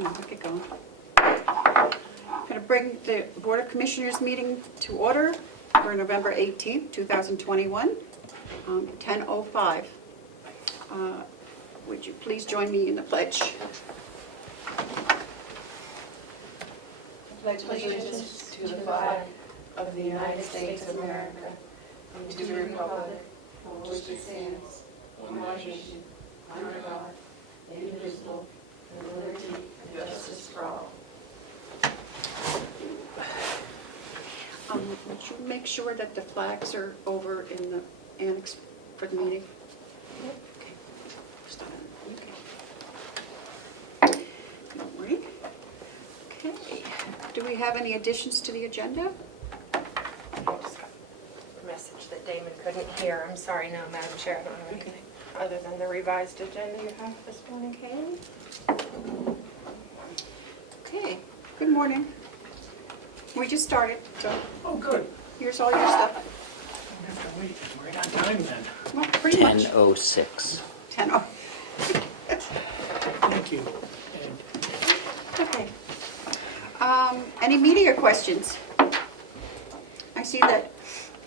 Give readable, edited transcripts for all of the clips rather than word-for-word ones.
Get going. I'm going to bring the Board of Commissioners meeting to order for November 18th, 2021, 10:05. Would you please join me in the pledge? Pledge allegiance to the flag of the United States of America and to the republic for which it stands, one nation, under God, indivisible, with liberty and justice for all. Would you make sure that the flags are over in the annex for the meeting? Okay. Stop. Okay. Good morning. Okay. Do we have any additions to the agenda? Just got a message that Damon couldn't hear. I'm sorry, no, Madam Chair, I don't have anything other than the revised agenda you have this morning. Okay. Good morning. We just started, so Oh, good. here's all your stuff. I don't have to wait. We're right on time then. Well, pretty much. 10:06. 10:00. Thank you. And Okay. Any media questions? I see that.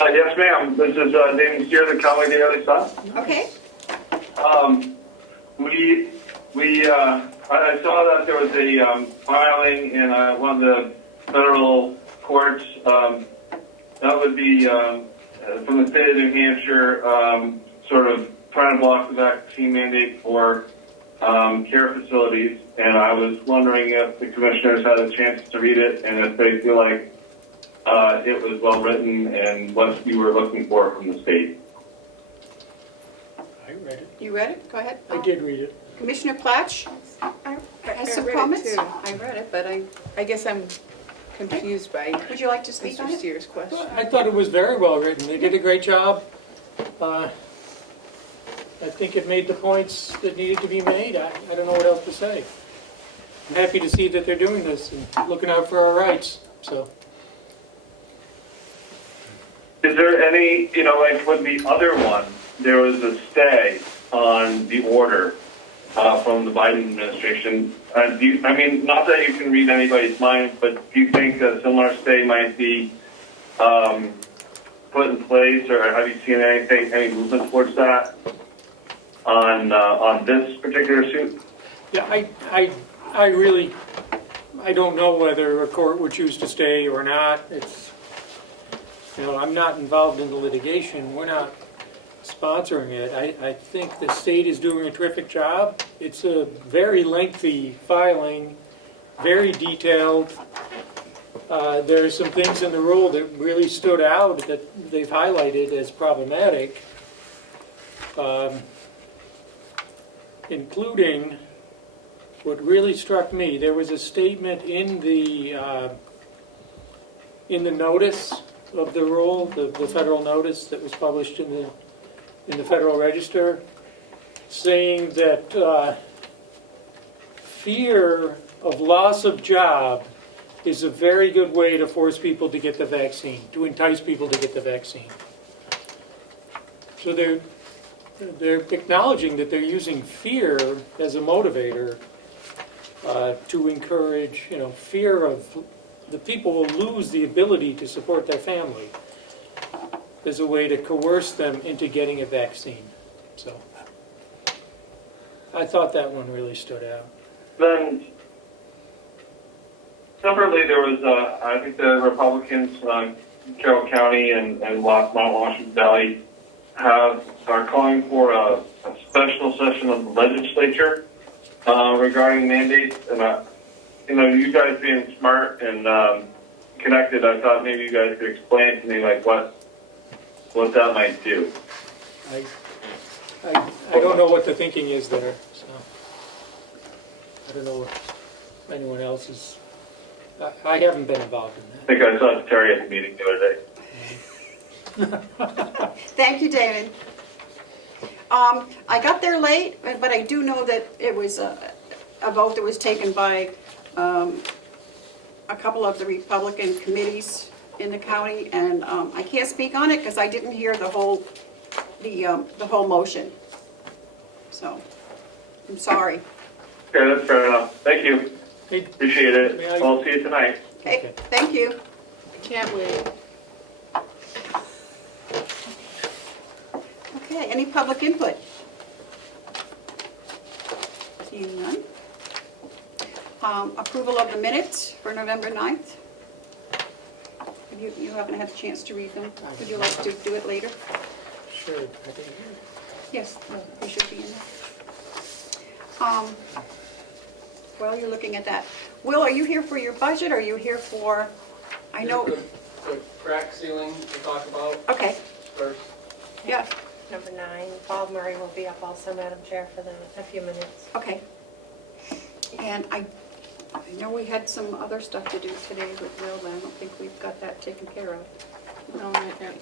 Yes, ma'am. This is Damon Steer, the Cowboy Daily Sun. Okay. I saw that there was a filing in one of the federal courts. That would be from the state of New Hampshire, sort of trying to block the vaccine mandate for care facilities. And I was wondering if the commissioners had a chance to read it and if they feel like it was well written and what you were looking for from the state. I read it. You read it? Go ahead. I did read it. Commissioner Platch I has some read comments? it too. I read it, but I guess I'm confused by would you like to speak on Mr. it? Steer's question. I thought it was very well written. They did a great job. I think it made the points that needed to be made. I don't know what else to say. I'm happy to see that they're doing this and looking out for our rights. So Is there any, like with the other one, there was a stay on the order from the Biden administration. Not that you can read anybody's mind, but do you think a similar stay might be put in place, or have you seen any movement towards that on this particular suit? yeah, I don't know whether a court would choose to stay or not. I'm not involved in the litigation. We're not sponsoring it. I think the state is doing a terrific job. It's a very lengthy filing, very detailed. There are some things in the rule that really stood out that they've highlighted as problematic, including what really struck me. There was a statement in the notice of the rule, the federal notice that was published in the Federal Register, saying that fear of loss of job is a very good way to force people to get the vaccine, to entice people to get the vaccine. So they're acknowledging that they're using fear as a motivator to encourage, fear of the people will lose the ability to support their family as a way to coerce them into getting a vaccine. So I thought that one really stood out. Then, separately, there was, I think the Republicans, Carroll County and Mount Washington Valley are calling for a special session of the legislature regarding mandates. And, you guys being smart and connected, I thought maybe you guys could explain to me, like, what that might do. I don't know what the thinking is there, so I don't know if anyone else is. I haven't been involved in I think I saw Terry at the meeting the other day. Thank you, David. I got there late, but I do know that it was a vote that was taken by a couple of the Republican committees in the county, and I can't speak on it because I didn't hear the whole motion. So I'm sorry. Okay, that's fair enough. Thank you. Hey, Appreciate it. May I- I'll see you tonight. Okay, Okay. thank you. Can't wait. Okay, any public input? Seeing none. Approval of the minutes for November 9th. You haven't had a chance to read them. Would you like to do it later? sure, I think, Yes, they should be in there. Well, you're looking at that. Will, are you here for your budget, or are you here for, I know, The crack ceiling to talk about okay, first. yeah, Number 9, Bob Murray will be up also, Madam Chair, for a few minutes. okay. And I know we had some other stuff to do today with Will, but I don't think we've got that taken care of. No, not yet.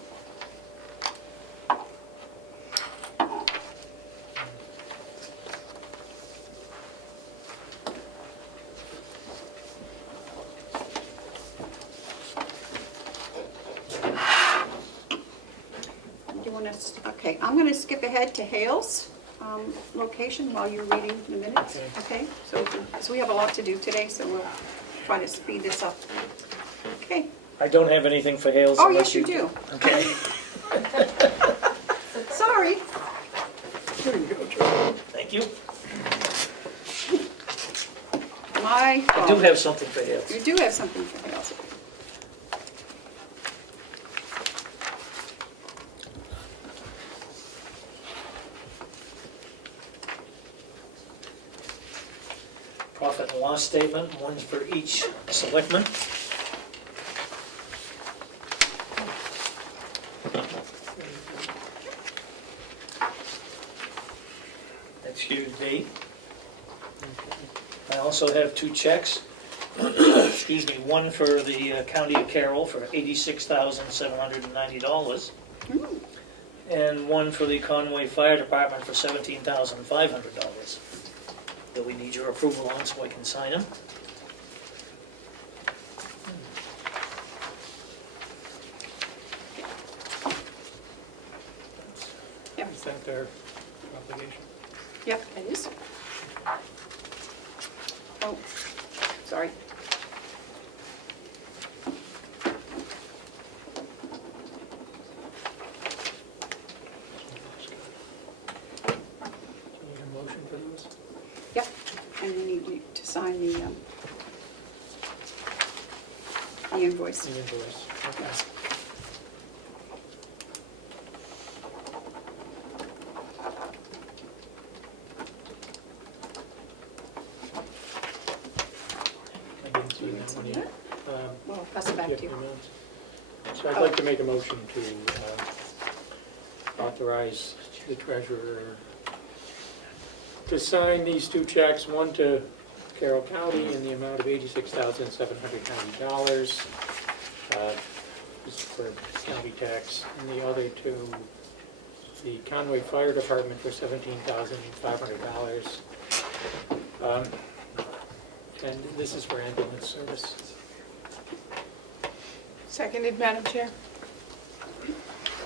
Do you want us, okay, I'm going to skip ahead to Hale's location while you're reading the minutes, okay? So we have a lot to do today, so we'll try to speed this up. Okay. I don't have anything for Hales. Oh, unless yes, you do. Okay. Sorry. there you go, Joe. Thank you. My I do fault. have something for Hales. You do have something for Hale's. Profit and loss statement, one for each selectman. That's year to date. I also have 2 checks. Excuse me, one for the county of Carroll for $86,790. And one for the Conway Fire Department for $17,500. That we need your approval on so I can sign them. Yep. Is that their obligation? Yep, it is. Oh, sorry. Do you need a motion for those? Yep, and we need you to sign the invoice. The invoice, okay. I didn't see that one yet. Well, I'll pass it back to Get you. the minutes. So I'd like to make a motion to authorize the treasurer to sign these 2 checks, one to Carroll County in the amount of $86,790. This is for county tax, and the other to the Conway Fire Department for $17,500. And this is for ambulance service. Seconded, Madam Chair?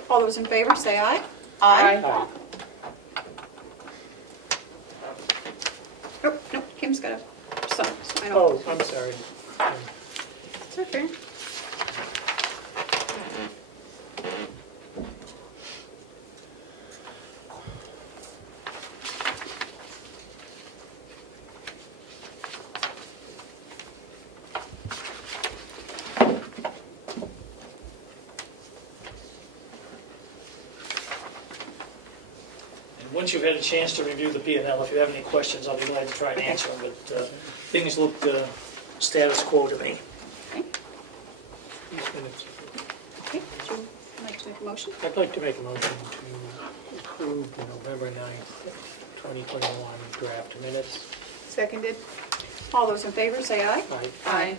All those in favor, say aye. Aye. Aye. Nope, nope, Kim's got to sign off. Oh, I'm sorry. It's okay. And once you've had a chance to review the P&L, if you have any questions, I'll be glad to try and answer them, but things look status quo to me. Okay, These minutes. okay, would you like to make a motion? I'd like to make a motion to approve the November 9th, 2021 draft minutes. Seconded? All those in favor, say aye. Aye. Aye.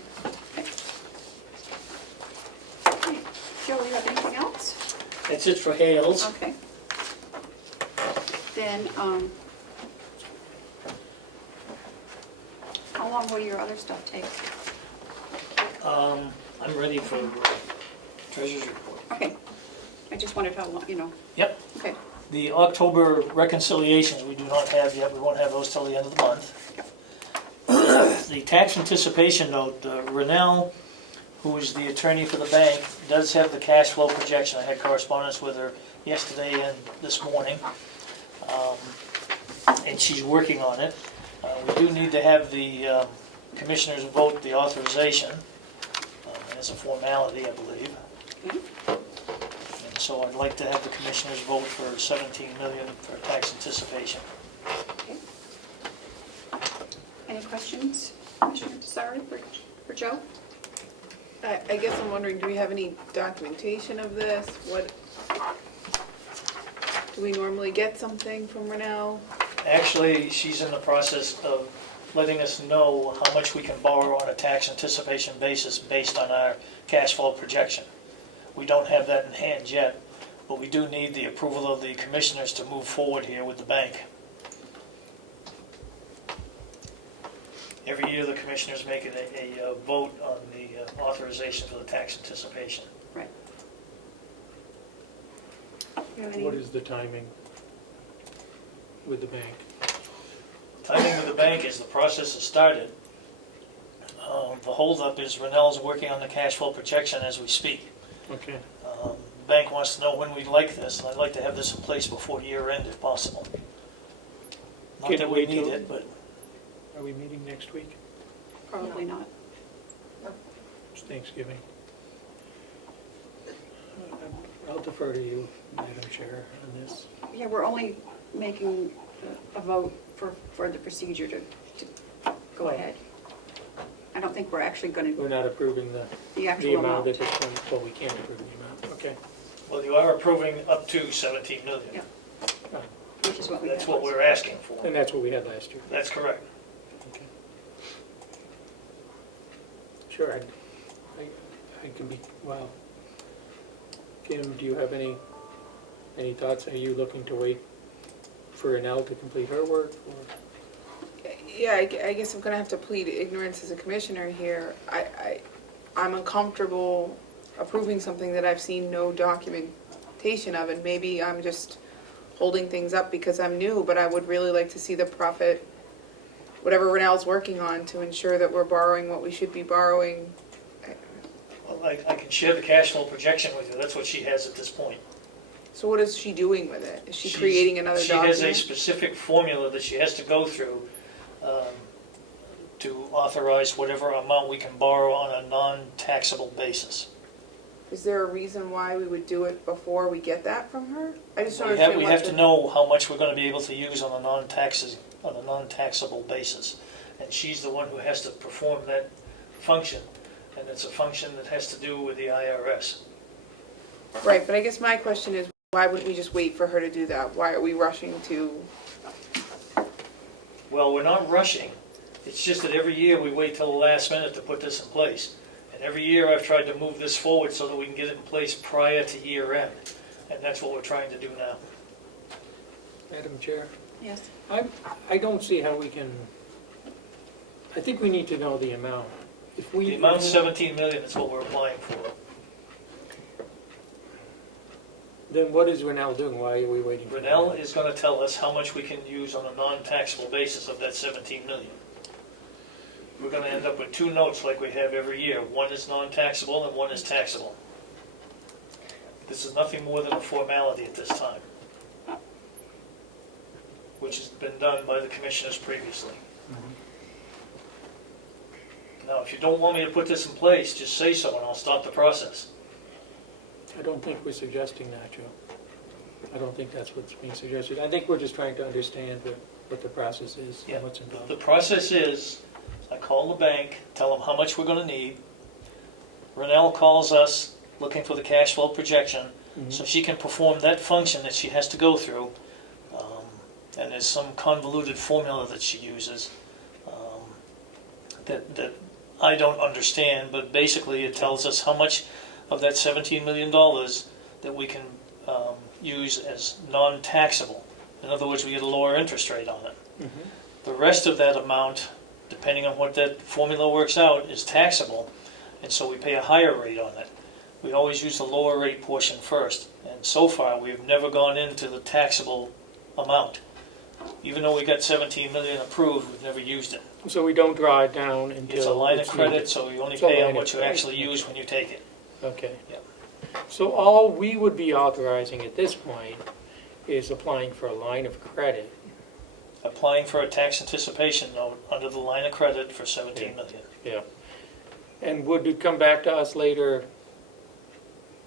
Okay. Joe, you have anything else? That's it for Hales. Okay. Then, how long will your other stuff take? I'm ready for treasurer's report. Okay, I just wondered how long, Yep. okay, The October reconciliations we do not have yet. We won't have those till the end of the month. The tax anticipation note, Renell, who is the attorney for the bank, does have the cash flow projection. I had correspondence with her yesterday and this morning, and she's working on it. We do need to have the commissioners vote the authorization as a formality, I believe. And so I'd like to have the commissioners vote for 17 million for tax anticipation. Okay. Any questions, Commissioner Desari, for Joe? I guess I'm wondering, do we have any documentation of this? What, do we normally get something from Renell? Actually, she's in the process of letting us know how much we can borrow on a tax anticipation basis based on our cash flow projection. We don't have that in hand yet, but we do need the approval of the commissioners to move forward here with the bank. Every year, the commissioners make a vote on the authorization for the tax anticipation. Right. You have any- What is the timing with the bank? Timing with the bank is the process has started. The holdup is Renell's working on the cash flow projection as we speak. Okay. The bank wants to know when we'd like this, and I'd like to have this in place before year end if possible. Not Can that we we need do- it, but Are we meeting next week? Probably not. It's Thanksgiving. I'll defer to you, Madam Chair, on this. Yeah, we're only making a vote for the procedure to go ahead. I don't think we're actually going to, We're not approving the the actual amount amount. at this point, well, we can't approve the amount, okay. well, you are approving up to 17 million. Yeah. Which is what we had. That's what last- we're asking for. And that's what we had last year. That's correct. Okay. Sure, I can be, well, Kim, do you have any thoughts? Are you looking to wait for Annelle to complete her work? Or? Yeah, I guess I'm gonna have to plead ignorance as a commissioner here. I'm uncomfortable approving something that I've seen no documentation of, and maybe I'm just holding things up because I'm new, but I would really like to see the profit, whatever Renell's working on, to ensure that we're borrowing what we should be borrowing. Well, I can share the cash flow projection with you. That's what she has at this point. So what is she doing with it? Is she She's- creating another She has a document? specific formula that she has to go through to authorize whatever amount we can borrow on a non-taxable basis. Is there a reason why we would do it before we get that from her? I just don't We understand have to know how much we're going to be able to use on a non-taxable basis. And she's the one who has to perform that function. And it's a function that has to do with the IRS. Right, but I guess my question is, why wouldn't we just wait for her to do that? Why are we rushing to? Well, we're not rushing. It's just that every year we wait till the last minute to put this in place. And every year I've tried to move this forward so that we can get it in place prior to year end. And that's what we're trying to do now. Madam Chair, Yes. I don't see how we can, I think we need to know the amount. If we The amount's 17 million is what we're applying for. Then what is Renell doing? Why are we waiting for Renell is going to tell us how much we can use on a non-taxable basis of that 17 million. We're going to end up with two notes like we have every year. One is non-taxable and one is taxable. This is nothing more than a formality at this time, which has been done by the commissioners previously. Now, if you don't want me to put this in place, just say so and I'll stop the process. I don't think we're suggesting that, Joe. I don't think that's what's being suggested. I think we're just trying to understand what the process is Yeah. and what's involved. The process is, I call the bank, tell them how much we're going to need. Renell calls us looking for the cash flow projection, so she can perform that function that she has to go through. And there's some convoluted formula that she uses that I don't understand, but basically it tells us how much of that $17 million that we can use as non-taxable. In other words, we get a lower interest rate on it. The rest of that amount, depending on what that formula works out, is taxable, and so we pay a higher rate on it. We always use the lower rate portion first, and so far we've never gone into the taxable amount. even though we got 17 million approved, we've never used it. So we don't draw it down until. It's a line of it's credit, needed. so you only It's a pay line on of what you credit. actually use when you take it. Okay. Yep. So all we would be authorizing at this point is applying for a line of credit. Applying for a tax anticipation note under the line of credit for 17 million. Yeah. And would it come back to us later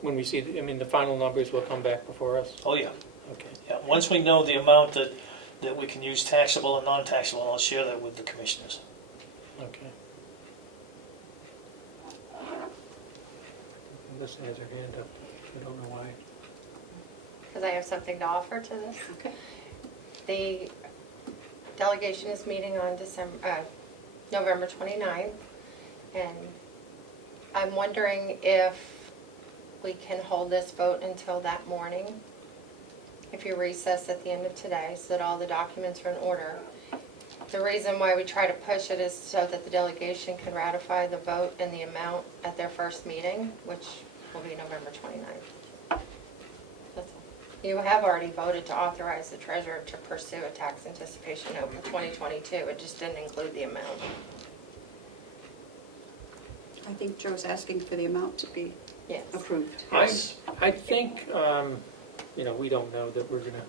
when we see, the final numbers will come back before us? Oh, yeah. Okay. Yeah, once we know the amount that we can use taxable and non-taxable, I'll share that with the commissioners. Okay. Melissa has her hand up. I don't know why. Because I have something to offer to this. Okay. The delegation is meeting on November 29th, and I'm wondering if we can hold this vote until that morning, if you recess at the end of today, so that all the documents are in order. The reason why we try to push it is so that the delegation can ratify the vote and the amount at their first meeting, which will be November 29th. That's all. You have already voted to authorize the treasurer to pursue a tax anticipation note for 2022. It just didn't include the amount. I think Joe's asking for the amount to be Yes. approved. Yes. I think, we don't know that we're gonna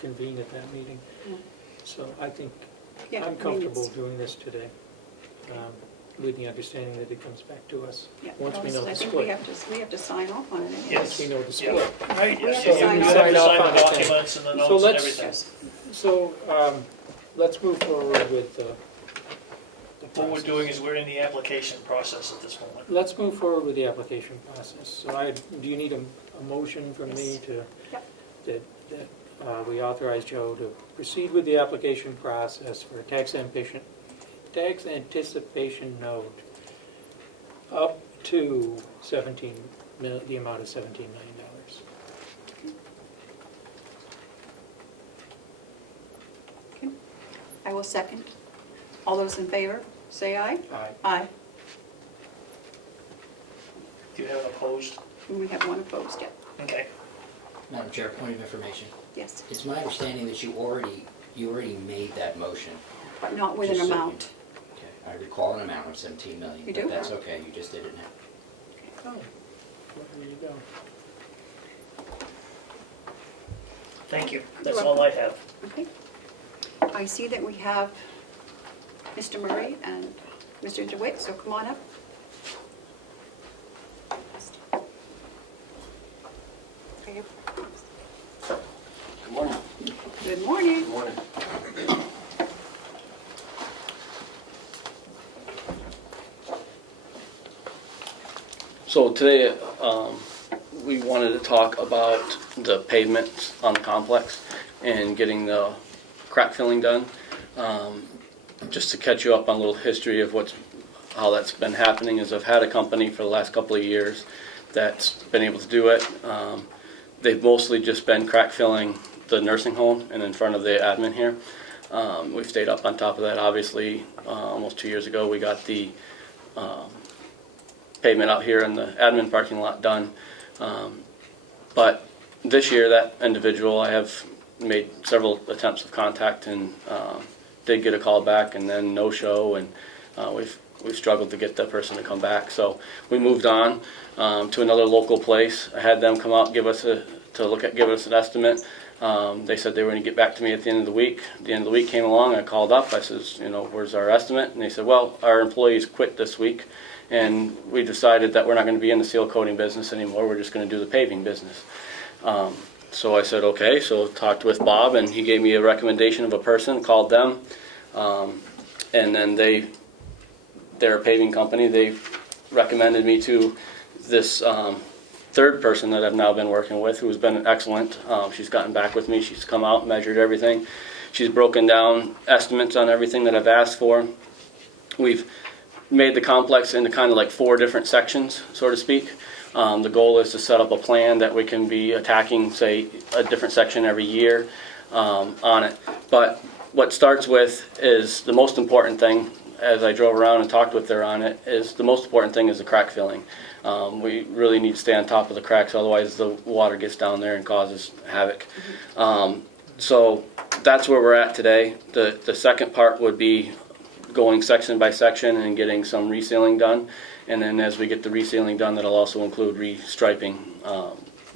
convene at that meeting. No. So I think Yeah, I'm it's- comfortable doing this today, with the understanding that it comes back to us, Yeah, once we well, know I the think split. we have to sign off on it anyway. Yes. Once we know the Yeah. split. Right? We have So to sign we off. You have to off sign on the it then. documents and the So notes and let's- everything. Yes. So, let's move forward with the What we're process. doing is we're in the application process at this moment. Let's move forward with the application process. So do you need a motion from me Yes. to, Yep. that we authorize Joe to proceed with the application process for a tax anticipation note up to the amount of $17 million. Okay. I will second. All those in favor, say aye. Aye. Aye. Do you have an opposed? And we have one opposed, yet. Okay. Madam Chair, point of information. Yes, It's my understanding that you already made that motion. but not with an Just so you- amount. Okay, I recall an amount of 17 million. You do? But that's okay, you just did it now. Oh, well, there you go. Thank you. That's all I have. Okay. I see that we have Mr. Murray and Mr. DeWitt, so come on up. Good morning. Good morning. Good morning. So today, we wanted to talk about the pavement on the complex and getting the crack filling done. Just to catch you up on a little history of how that's been happening is I've had a company for the last couple of years that's been able to do it. They've mostly just been crack filling the nursing home and in front of the admin here. We've stayed up on top of that. Obviously, almost 2 years ago, we got the pavement out here in the admin parking lot done. But this year, that individual, I have made several attempts of contact and did get a call back and then no show, and we've struggled to get that person to come back. So we moved on to another local place. I had them come out, give us an estimate. They said they were going to get back to me at the end of the week. The end of the week came along, I called up, I says, where's our estimate? And they said, well, our employees quit this week, and we decided that we're not going to be in the seal coating business anymore, we're just going to do the paving business. So I said, okay, so talked with Bob, and he gave me a recommendation of a person, called them, and then they're a paving company, they recommended me to this third person that I've now been working with, who's been excellent. She's gotten back with me, she's come out, measured everything. She's broken down estimates on everything that I've asked for. We've made the complex into kind of like 4 different sections, so to speak. The goal is to set up a plan that we can be attacking, say, a different section every year on it. But what starts with is the most important thing, as I drove around and talked with her on it, is the most important thing is the crack filling. We really need to stay on top of the cracks, otherwise the water gets down there and causes havoc. So that's where we're at today. The second part would be going section by section and getting some resealing done. And then as we get the resealing done, that'll also include restriping,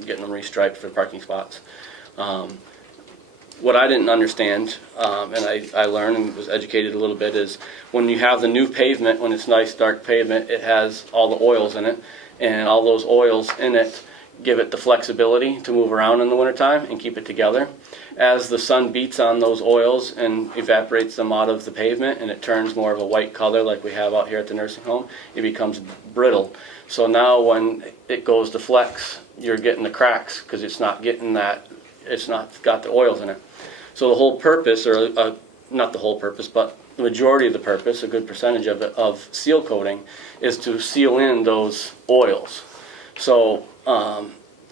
getting them restriped for parking spots. What I didn't understand, and I learned and was educated a little bit, is when you have the new pavement, when it's nice dark pavement, it has all the oils in it, and all those oils in it give it the flexibility to move around in the wintertime and keep it together. As the sun beats on those oils and evaporates them out of the pavement and it turns more of a white color like we have out here at the nursing home, it becomes brittle. So now when it goes to flex, you're getting the cracks because it's not getting that, it's not got the oils in it. So the whole purpose, or not the whole purpose, but the majority of the purpose, a good percentage of it, of seal coating, is to seal in those oils. So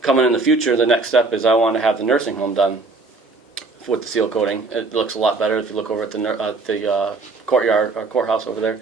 coming in the future, the next step is I want to have the nursing home done with the seal coating. It looks a lot better if you look over at the courtyard or courthouse over there.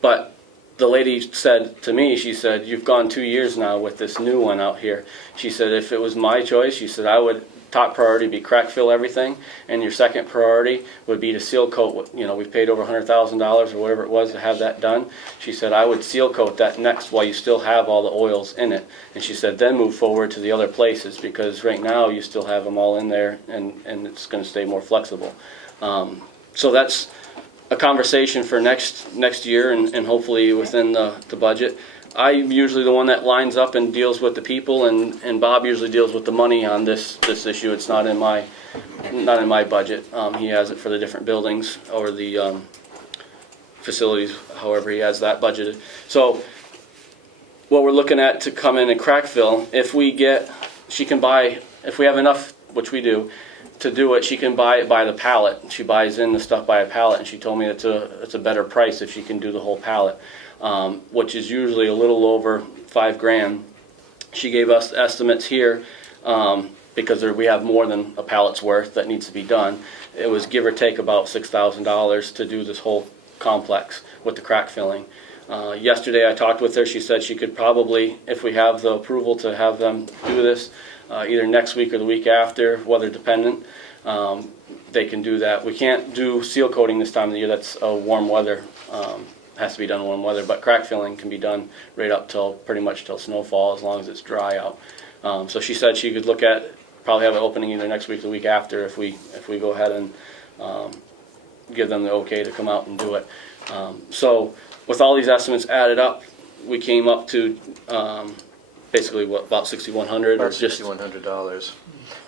But the lady said to me, she said, "You've gone 2 years now with this new one out here." She said, "If it was my choice," she said, "I would top priority be crack fill everything, and your second priority would be to seal coat. You know, we've paid over $100,000 or whatever it was to have that done." She said, "I would seal coat that next while you still have all the oils in it." And she said, "Then move forward to the other places because right now you still have them all in there, and it's going to stay more flexible." So that's a conversation for next year, and hopefully within the budget. I'm usually the one that lines up and deals with the people, and Bob usually deals with the money on this issue. It's not in my budget. He has it for the different buildings or the facilities, however he has that budgeted. So what we're looking at to come in and crack fill, if we have enough, which we do, to do it, she can buy it by the pallet. She buys in the stuff by a pallet, and she told me it's a better price if she can do the whole pallet. Which is usually a little over $5,000. She gave us estimates here because we have more than a pallet's worth that needs to be done. It was give or take about $6,000 to do this whole complex with the crack filling. Yesterday I talked with her. She said she could probably, if we have the approval to have them do this, either next week or the week after, weather dependent, they can do that. We can't do seal coating this time of the year. That's warm weather. Has to be done in warm weather, but crack filling can be done right up till pretty much till snowfall as long as it's dry out. So she said she could look at, probably have an opening either next week or the week after if we go ahead and give them the okay to come out and do it. So with all these estimates added up, we came up to basically about $6,100. About $6,100.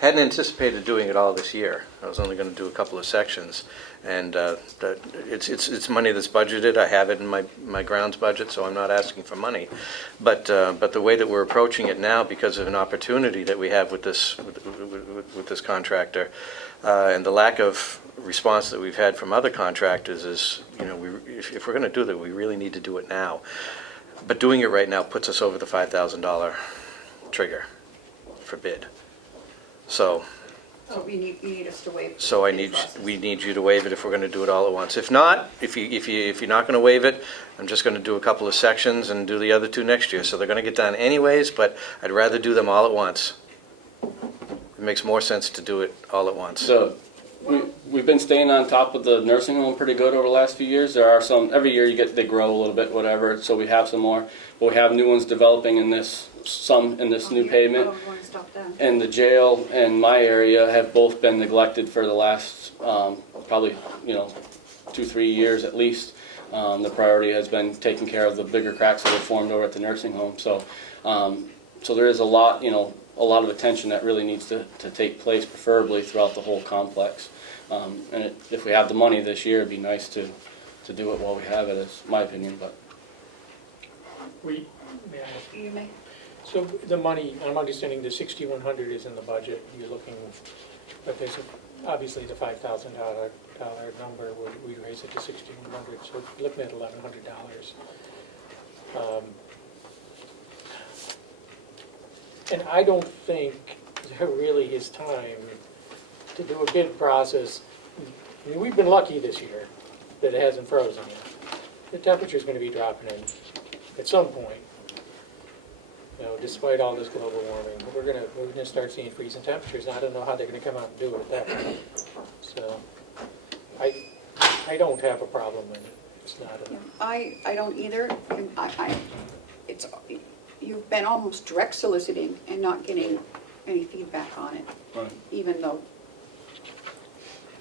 Hadn't anticipated doing it all this year. I was only going to do a couple of sections, and it's money that's budgeted. I have it in my grounds budget, so I'm not asking for money. But the way that we're approaching it now, because of an opportunity that we have with this contractor, and the lack of response that we've had from other contractors, is if we're going to do that, we really need to do it now. But doing it right now puts us over the $5,000 trigger for bid. So you need us to waive. So we need you to waive it if we're going to do it all at once. If not, if you're not going to waive it, I'm just going to do a couple of sections and do the other two next year. So they're going to get done anyways, but I'd rather do them all at once. It makes more sense to do it all at once. So we've been staying on top of the nursing home pretty good over the last few years. There are some, every year they grow a little bit, whatever, so we have some more. But we have new ones developing in this new pavement. Oh, you want to stop that? And the jail and my area have both been neglected for the last probably 2-3 years at least. The priority has been taking care of the bigger cracks that have formed over at the nursing home. So there is a lot of attention that really needs to take place, preferably throughout the whole complex. And if we have the money this year, it'd be nice to do it while we have it. Is my opinion, but May I ask? You may. So the money, I'm understanding the $6,100 is in the budget. You're looking, but there's obviously the $5,000 number. We raise it to $6,100, so we're looking at $1,100. And I don't think there really is time to do a bid process. I mean, we've been lucky this year that it hasn't frozen yet. The temperature's going to be dropping in at some point. Despite all this global warming, we're gonna start seeing freezing temperatures. And I don't know how they're gonna come out and do it at that point. So I don't have a problem with it. It's not a, I don't either. And it's, you've been almost direct soliciting and not getting any feedback on it, Right. even though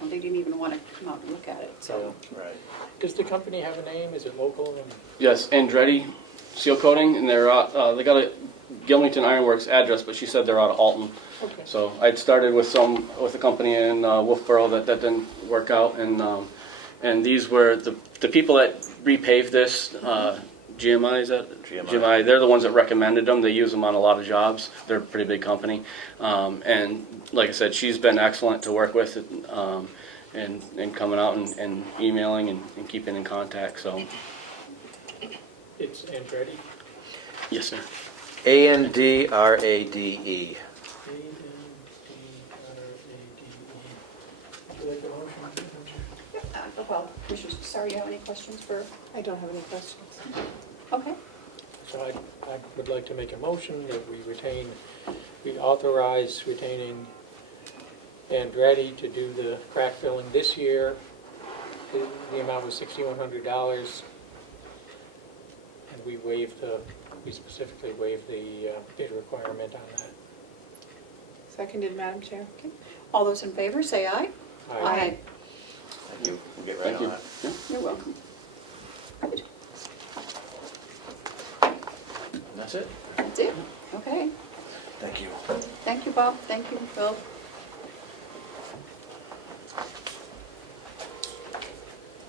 they didn't even want to come out and look at it, so. Right. does the company have a name? Is it local? And Yes, Andretti Seal Coating, and they're out, they got a Gilmington Ironworks address, but she said they're out of Alton. okay. So I'd started with a company in Wolfboro that didn't work out, and these were the people that repaved this. GMI, is that? GMI. They're the ones that recommended them. They use them on a lot of jobs. They're a pretty big company, and like I said, she's been excellent to work with, and coming out and emailing and keeping in contact. So It's Andretti. yes, sir. ANDRADE. A-N-D-R-A-D-E. Would you like a motion? Well, Commissioner, sorry, you have any questions for, I don't have any questions. okay. So I would like to make a motion that we authorize retaining Andretti to do the crack filling this year. The amount was $6,100. And we specifically waive the bid requirement on that. Seconded, Madam Chair. All those in favor, say aye. Aye. Thank you. We'll get right Thank on you. that. Yeah. You're welcome. Good. And that's it. That's it, okay. Thank you. Thank you, Bob, thank you, Bill.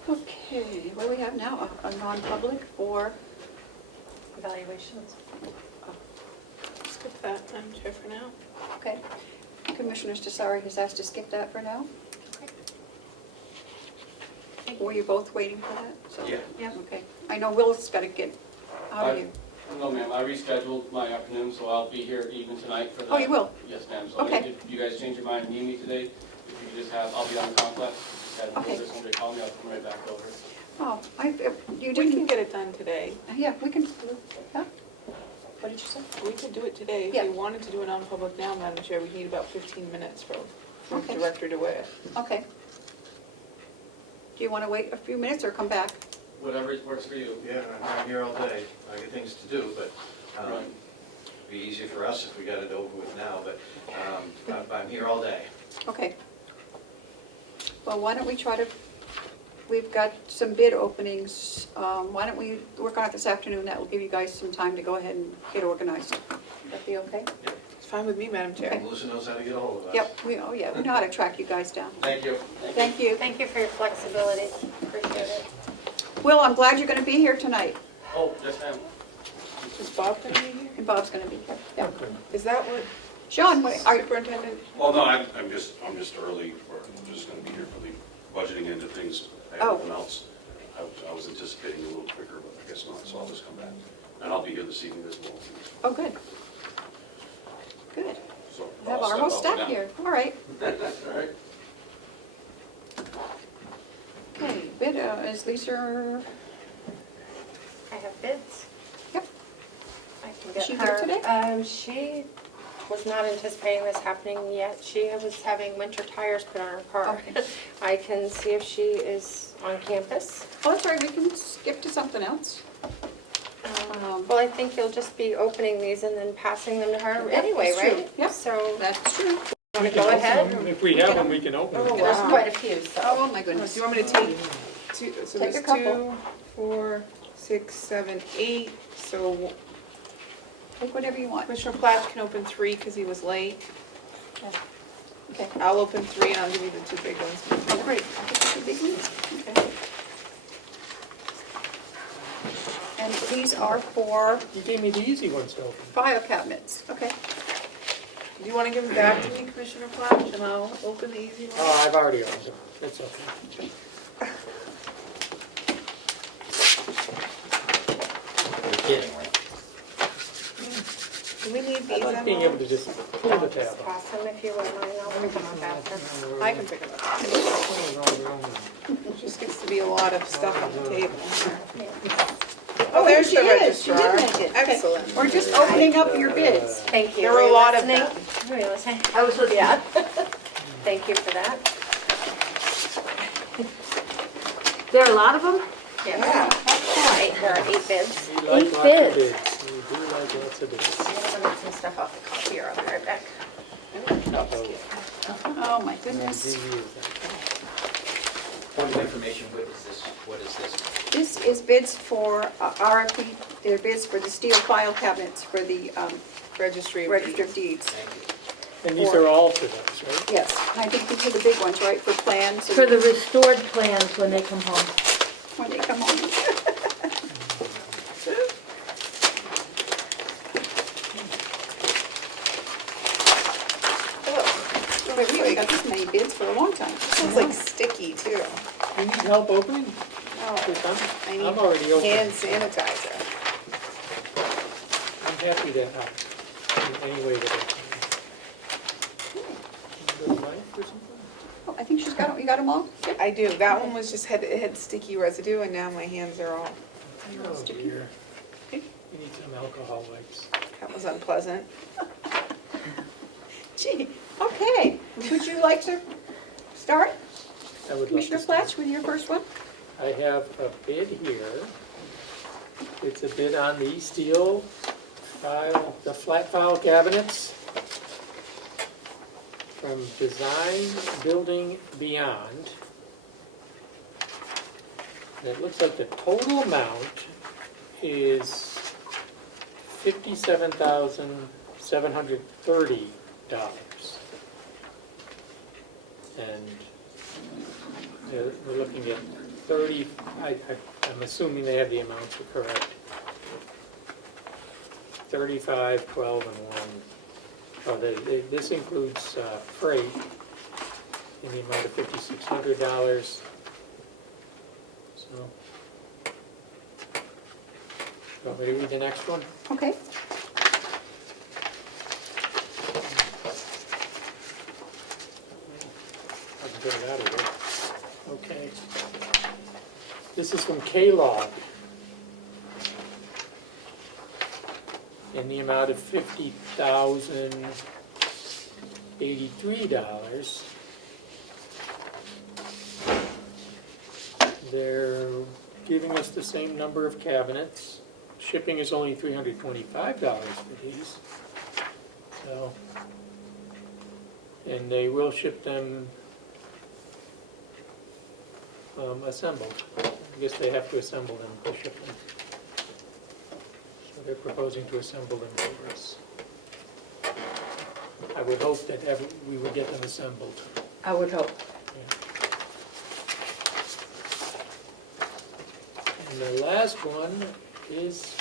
Okay, what do we have now? A non-public for, Evaluations. Skip that, Madam Chair, for now. okay. Commissioner Stasari has asked to skip that for now. Were you both waiting for that? So- Yeah. Yeah, okay. I know Will's got to get out of here. No, ma'am, I rescheduled my afternoon, so I'll be here even tonight for that. Oh, you will? Yes, ma'am. So Okay. if you guys change your mind and need me today, if you could just I'll be on the complex. Just have Okay. somebody call me, I'll come right back over. Oh, you We can didn't, get it done today. yeah, we can, huh? What did you say? We could do it today. If Yeah. you wanted to do a non-public now, Madam Chair, we need about 15 minutes for Okay. Director DeWitt. Okay. Do you want to wait a few minutes or come back? Whatever works for you. Yeah, I'm here all day. I got things to do, but Right. it'd be easier for us if we got it over with now, but I'm here all day. Okay. Well, why don't we try to, we've got some bid openings. Why don't we work on it this afternoon? That will give you guys some time to go ahead and get organized. Would that be okay? It's fine with me, Madam Chair. Okay. Melissa knows how to get a hold of us. Yep, we know how to track you guys down. Thank you. Thank you. Thank you for your flexibility. Appreciate it. Will, I'm glad you're going to be here tonight, Oh, yes, ma'am. Is Bob going to be here? and Bob's going to be here. Yeah. Is that what Sean, Superintendent? Well, no, I'm just early, I'm just gonna be here for the budgeting end of things. I have Oh. nothing else. I was anticipating a little quicker, but I guess not, so I'll just come back. And I'll be here this evening as well. oh, good. Good. So We have I'll our whole step up staff and here. All right. down. All right. Okay, bid, is Lisa, I have bids. yep, I can Is get she her. here today? She was not anticipating this happening yet. She was having winter tires put on her car. Okay. I can see if she is on campus. oh, that's right, we can skip to something else. Well, I think you'll just be opening these and then passing them to her Yep, anyway, that's true. right? Yep. So, That's true. want to go ahead? If we have them, we can open them. Oh, There's wow. quite a few, so. Oh, my Do goodness. you want me to take two? So Take a there's couple. 2, 4, 6, 7, 8. So Take whatever you want. Commissioner Platt can open 3 because he was late. Okay. I'll open 3 and I'll give you the 2 big ones. Oh, great. I'll get you the big ones. Okay. And these are for You gave me the easy ones to open. file cabinets. Okay. Do you want to give them back to me, Commissioner Platt, and I'll open the easy one? I've already opened them. That's okay. You're kidding, right? Do we need I these like being able to envelopes? just pull the tab Just off. pass them if you wouldn't mind. I'll pick them up after. I can pick them up. It just gets to be a lot of stuff on the table. Oh, there's she the is. She did registrar. make it. Okay. Excellent. We're just opening up your bids. Thank you. There were a you lot of listening? them. Were you listening? I was listening. Yeah. Thank you for that. There are a lot of them? Yeah. There are 8 bids. We like Eight lots of bids. bids. We do like lots of bids. I'm gonna get some stuff off the copier. I'll be right back. Oh, my goodness. Point of information, what is this? This is bids for RFP, they're bids for the steel file cabinets for the Registry of Register of Deeds. Thank you. And these are all for those, right? Yes, I think these are the big ones, right, for plans For and the restored plans when they come home. when they come home. Wait, we haven't got this many bids for a long time. Sounds like sticky too. You need help opening? Oh, Because I I'm need already open. hand sanitizer. I'm happy to help in any way that I can. You got a knife or something? Oh, I think she's got them, you got them all? Yep. I do. That one was just it had sticky residue, and now my hands are all. Oh Sticky. dear. Okay. You need some alcohol wipes. That was unpleasant. Gee, okay. Would you like to start? I would love Commissioner to start. Fletch with your first one? I have a bid here. It's a bid on the steel file, the flat file cabinets from Design Building Beyond. And it looks like the total amount is $57,730. And we're looking at 30, I'm assuming they have the amounts are correct. 35, 12, and 1. Oh, this includes freight in the amount of $5,600. So, you want me to read the next one? Okay. I can get it out of here. Okay. This is from K-Log in the amount of $50,083. They're giving us the same number of cabinets. Shipping is only $325 for these. So, and they will ship them assembled. I guess they have to assemble them to ship them. So they're proposing to assemble them for us. I would hope that we would get them assembled. I would hope. And the last one is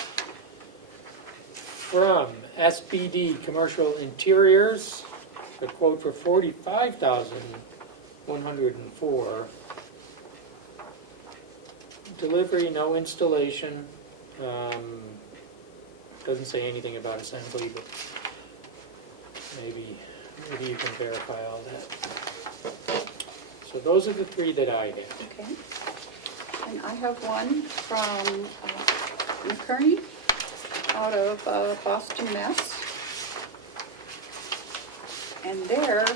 from SBD Commercial Interiors, the quote for $45,104. Delivery, no installation. Doesn't say anything about assembly, but maybe you can verify all that. So those are the three that I have. Okay. And I have one from McKerney out of Boston, Mass. And there,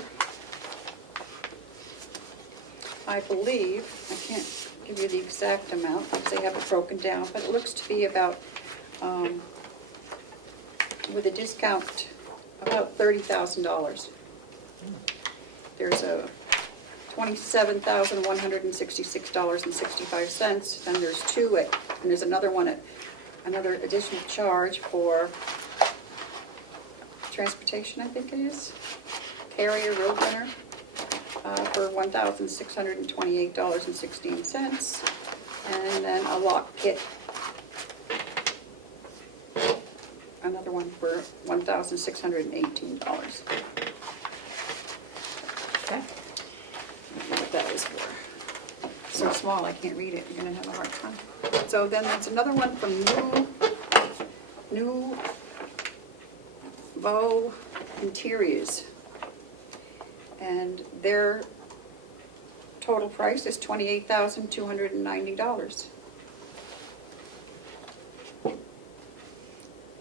I believe, I can't give you the exact amount because they have it broken down, but it looks to be about, with a discount, about $30,000. There's a $27,166.65. Then there's two and there's another one at another additional charge for transportation, I think it is. Carrier road runner for $1,628.16. And then a lock kit. Another one for $1,618. Okay. What that is for. It's so small, I can't read it. You're gonna have a hard time. So then there's another one from New Bow Interiors. And their total price is $28,290.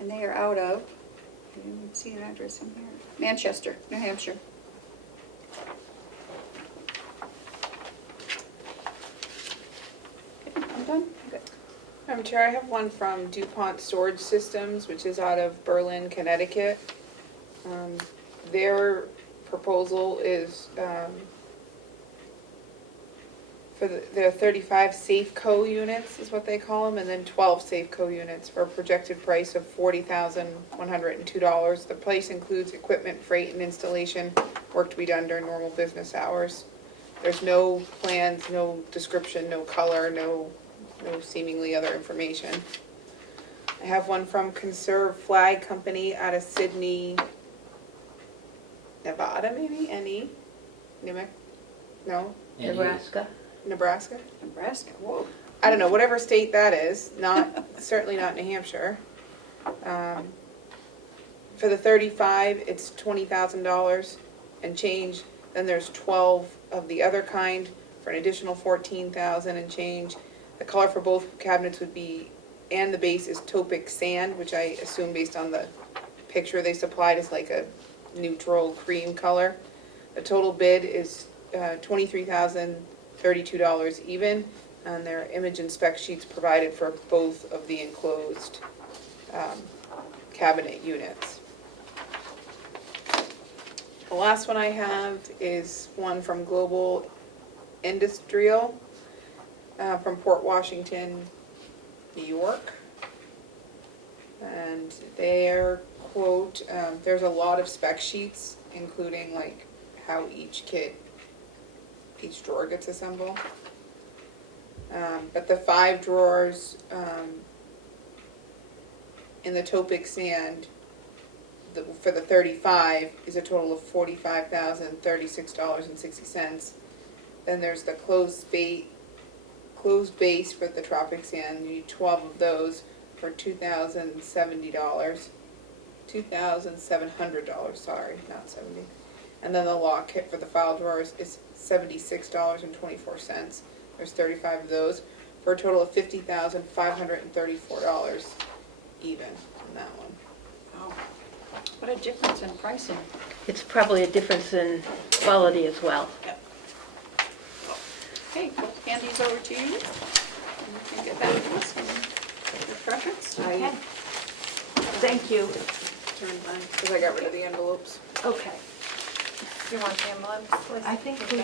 And they are out of, I didn't see an address in here, Manchester, New Hampshire. Madam Chair, I have one from DuPont Storage Systems, which is out of Berlin, Connecticut. Their proposal is for their 35 Safeco units is what they call them, and then 12 Safeco units for a projected price of $40,102. The price includes equipment, freight, and installation, work to be done during normal business hours. There's no plans, no description, no color, no seemingly other information. I have one from Conserve Flag Company out of Sydney, Nevada, maybe? N-E? No? Nebraska. Nebraska? Nebraska, whoa. I don't know, whatever state that is, certainly not New Hampshire. For the 35, it's $20,000 and change. Then there's 12 of the other kind for an additional $14,000 and change. The color for both cabinets would be, and the base is taupe sand, which I assume based on the picture they supplied is like a neutral cream color. The total bid is $23,032 even, and there are image and spec sheets provided for both of the enclosed cabinet units. The last one I have is one from Global Industrial from Port Washington, New York. And their quote, there's a lot of spec sheets, including like how each drawer gets assembled. But the 5 drawers in the taupe sand for the 35 is a total of $45,036.60. Then there's the closed base with the tropic sand. You need 12 of those for $2,700, sorry, not 70. And then the lock kit for the file drawers is $76.24. There's 35 of those for a total of $50,534 even on that one. Wow. What a difference in pricing. It's probably a difference in quality as well. Yep. Okay, well, Andy's over to you. You can get back to us and your preference. Okay. Thank you. Turn mine, because I got rid of the envelopes. Okay. You want the envelopes? Liz? I think we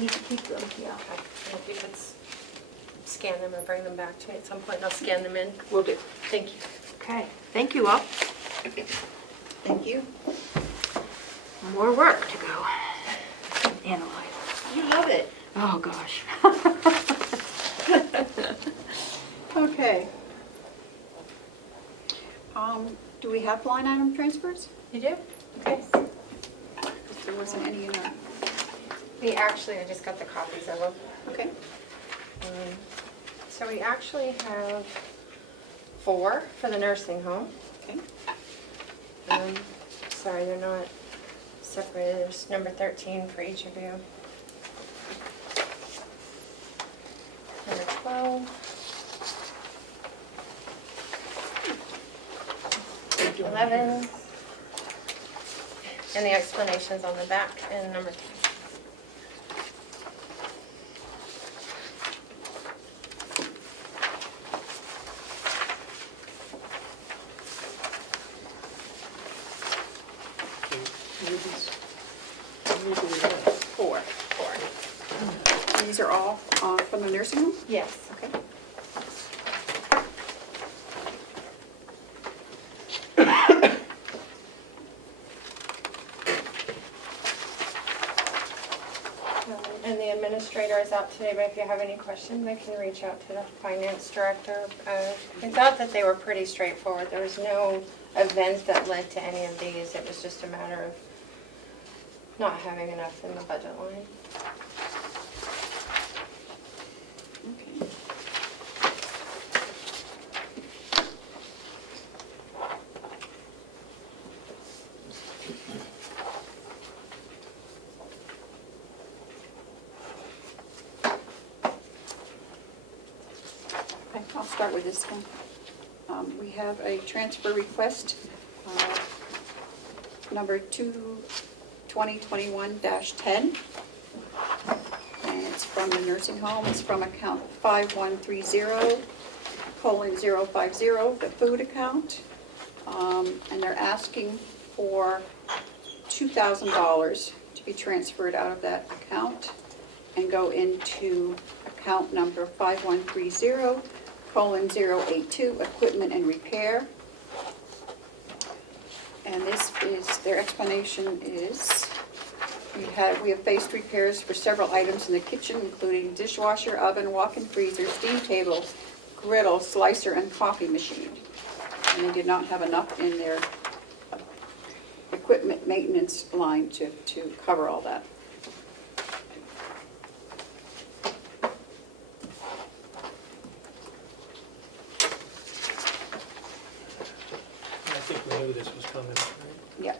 need to keep them, yeah. Okay. And if you could scan them and bring them back to me at some point, and I'll scan them in. Will do. Thank you. Okay, thank you all. Thank you. More work to go. Analyze. You love it. Oh, gosh. Okay. Do we have line item transfers? You do? Okay. If there wasn't any in our, I just got the copies of them. okay. So we actually have 4 for the nursing home. Okay. Sorry, they're not separated. There's number 13 for each of you. Number 12. 11. And the explanations on the back, and number 10. Four. These are all from the nursing home? Yes. Okay. And the administrator is out today, but if you have any questions, I can reach out to the finance director. I thought that they were pretty straightforward. There was no event that led to any of these. It was just a matter of not having enough in the budget line. Okay. Okay, I'll start with this one. We have a transfer request, number 2021-10. And it's from the nursing home. It's from account 5130 $1,050, the food account. And they're asking for $2,000 to be transferred out of that account and go into account number 5130:082, equipment and repair. And this is, their explanation is, we have faced repairs for several items in the kitchen, including dishwasher, oven, walk-in freezer, steam table, griddle, slicer, and coffee machine. And they did not have enough in their equipment maintenance line to cover all that. I think we knew this was coming, right? Yeah.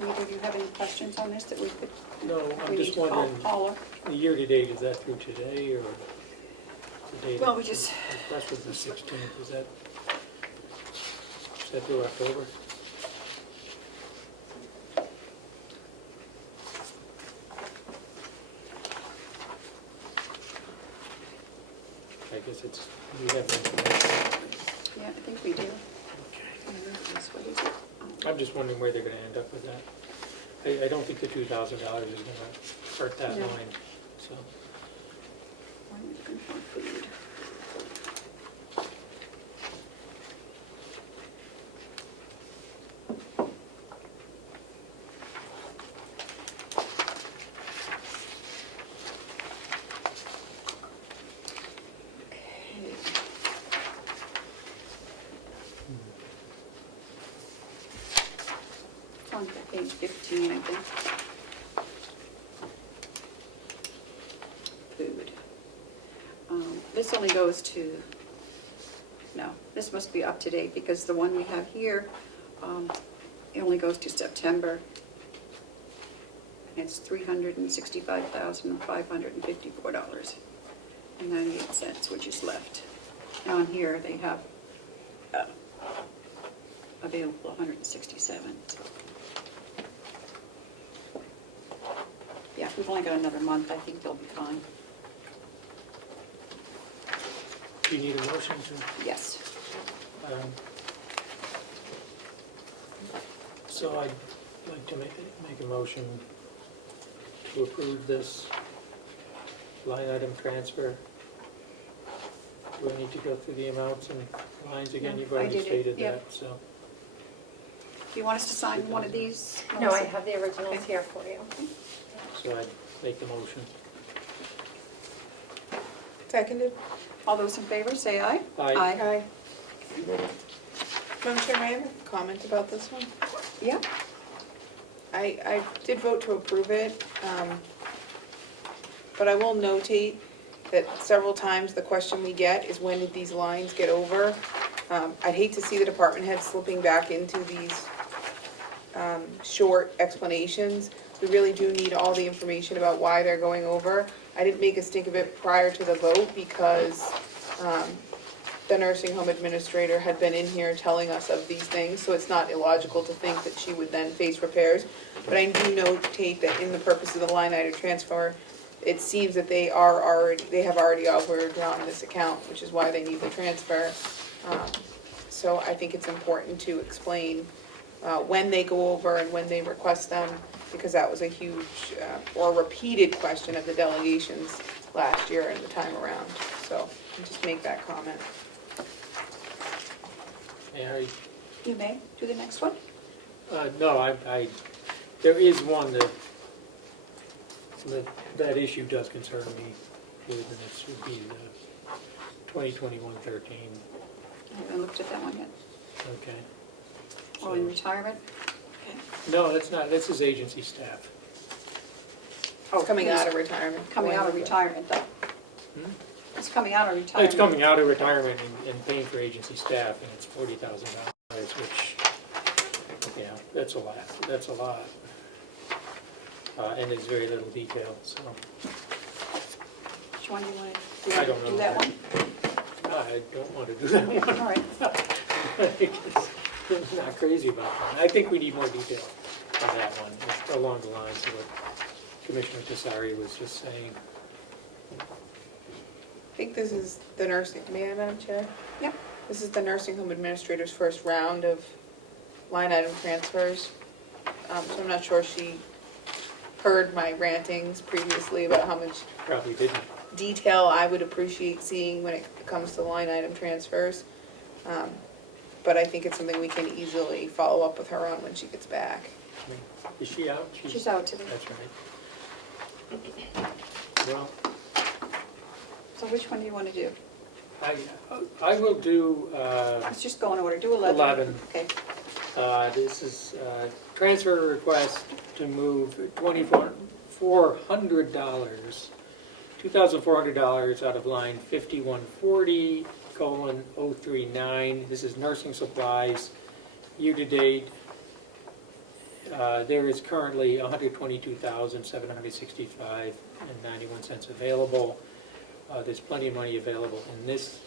Rita, do you have any questions on this that we could? No, I'm we need just to call wondering, Paula? the year-to-date, is that through today, or the date? Well, we just- That was the 16th, is that through October? I guess it's, we have the information. Yeah, I think we do. Okay. What is it? I'm just wondering where they're gonna end up with that. I don't think the $2,000 is gonna hurt that No. line, so. I'm looking for food. Okay. It's on page 15, I think. Food. This only goes to, no, this must be up to date because the one we have here, it only goes to September. And it's $365,554.98, which is left. And on here, they have available 167. So. Yeah, if we've only got another month, I think they'll be fine. Do you need a motion to? Yes. So I'd like to make a motion to approve this line item transfer. Do I need to go through the amounts and lines again? No, You've I already did it, stated yep. that, so. Do you want us to sign one of these? No, I have the originals here for you. So I'd make the motion. Seconded. All those in favor, say aye. Aye. Aye. Madam Chair, may I have a comment about this one? Yeah. I did vote to approve it, but I will notate that several times the question we get is when did these lines get over? I'd hate to see the department head slipping back into these short explanations. We really do need all the information about why they're going over. I didn't make a stink of it prior to the vote because the nursing home administrator had been in here telling us of these things, so it's not illogical to think that she would then face repairs. But I do notate that in the purpose of the line item transfer, it seems that they have already overdrawn this account, which is why they need the transfer. So I think it's important to explain when they go over and when they request them, because that was a huge or repeated question of the delegations last year and the time around. So I'll just make that comment. You may do the next one. No, there is one that issue does concern me with, and this would be the 2021-13. I haven't looked at that one yet. Okay. Oh, in retirement? Okay. No, that's not, this is agency staff. Oh, Coming out of retirement. Coming out of retirement, though. Hmm? It's coming out of retirement. It's coming out of retirement and paying for agency staff, and it's $40,000, which, yeah, that's a lot. And there's very little detail, so. Which one do you want to do? I don't know. Do that one? I don't want to do that one. All right. I'm not crazy about that. I think we need more detail on that one, along the lines of what Commissioner Tessari was just saying. I think this is the nursing, may I, Madam Chair? Yep. This is the nursing home administrator's first round of line item transfers. So I'm not sure she heard my rantings previously about how much Probably didn't. detail I would appreciate seeing when it comes to line item transfers. But I think it's something we can easily follow up with her on when she gets back. I mean, is she out? She's out today. That's right. Well, So which one do you want to do? I will do Let's just go in order. Do 11. 11. Okay. This is transfer request to move $2,400 out of line 5140:039. This is nursing supplies. Year-to-date, there is currently $122,765.91 available. There's plenty of money available in this,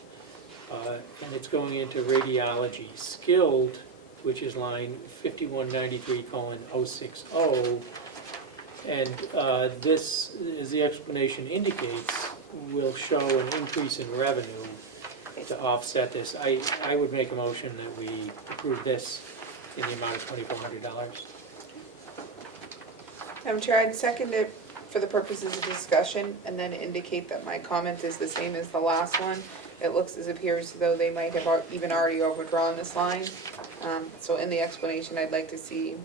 and it's going into radiology skilled, which is line 5193:060. And this, as the explanation indicates, will show an increase in revenue to offset this. I would make a motion that we approve this in the amount of $2,400. Madam Chair, I'd second it for the purposes of discussion and then indicate that my comment is the same as the last one. It looks as appears as though they might have even already overdrawn this line. So in the explanation, I'd like to see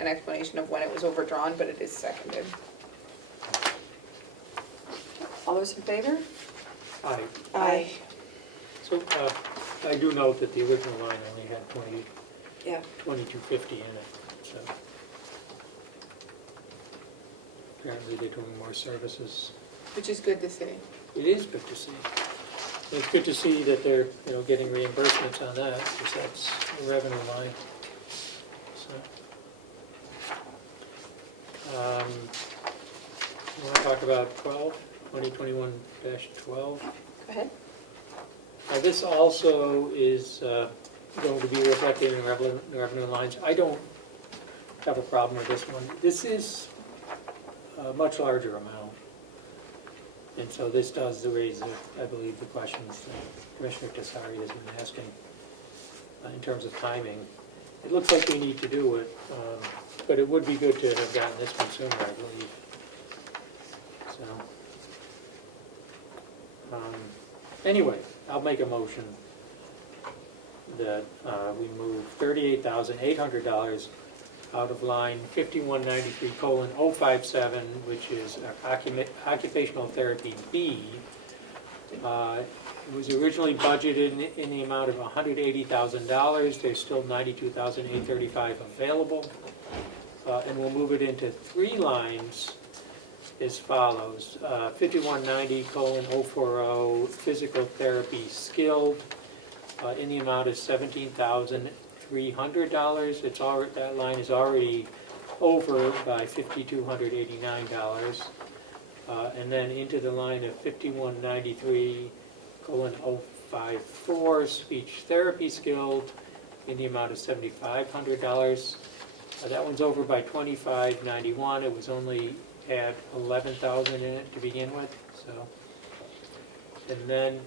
an explanation of when it was overdrawn, but it is seconded. All those in favor? Aye. Aye. So I do note that the original line only had Yeah. 2250 in it, so apparently they're doing more services. Which is good to see. It is good to see. It's good to see that they're, getting reimbursements on that, because that's a revenue line. So, you want to talk about 2021-12? Go ahead. This also is going to be reflected in revenue lines. I don't have a problem with this one. This is a much larger amount. And so this does raise, I believe, the questions that Commissioner Tessari has been asking in terms of timing. It looks like we need to do it, but it would be good to have gotten this one sooner, I believe. So, anyway, I'll make a motion that we move $38,800 out of line 5193:057, which is occupational therapy B. It was originally budgeted in the amount of $180,000. There's still $92,835 available. And we'll move it into 3 lines as follows. 5190:040, physical therapy skilled, in the amount of $17,300. That line is already over by $5,289. And then into the line of 5193:054, speech therapy skilled, in the amount of $7,500. That one's over by $2,591. It was only had $11,000 in it to begin with. So, and then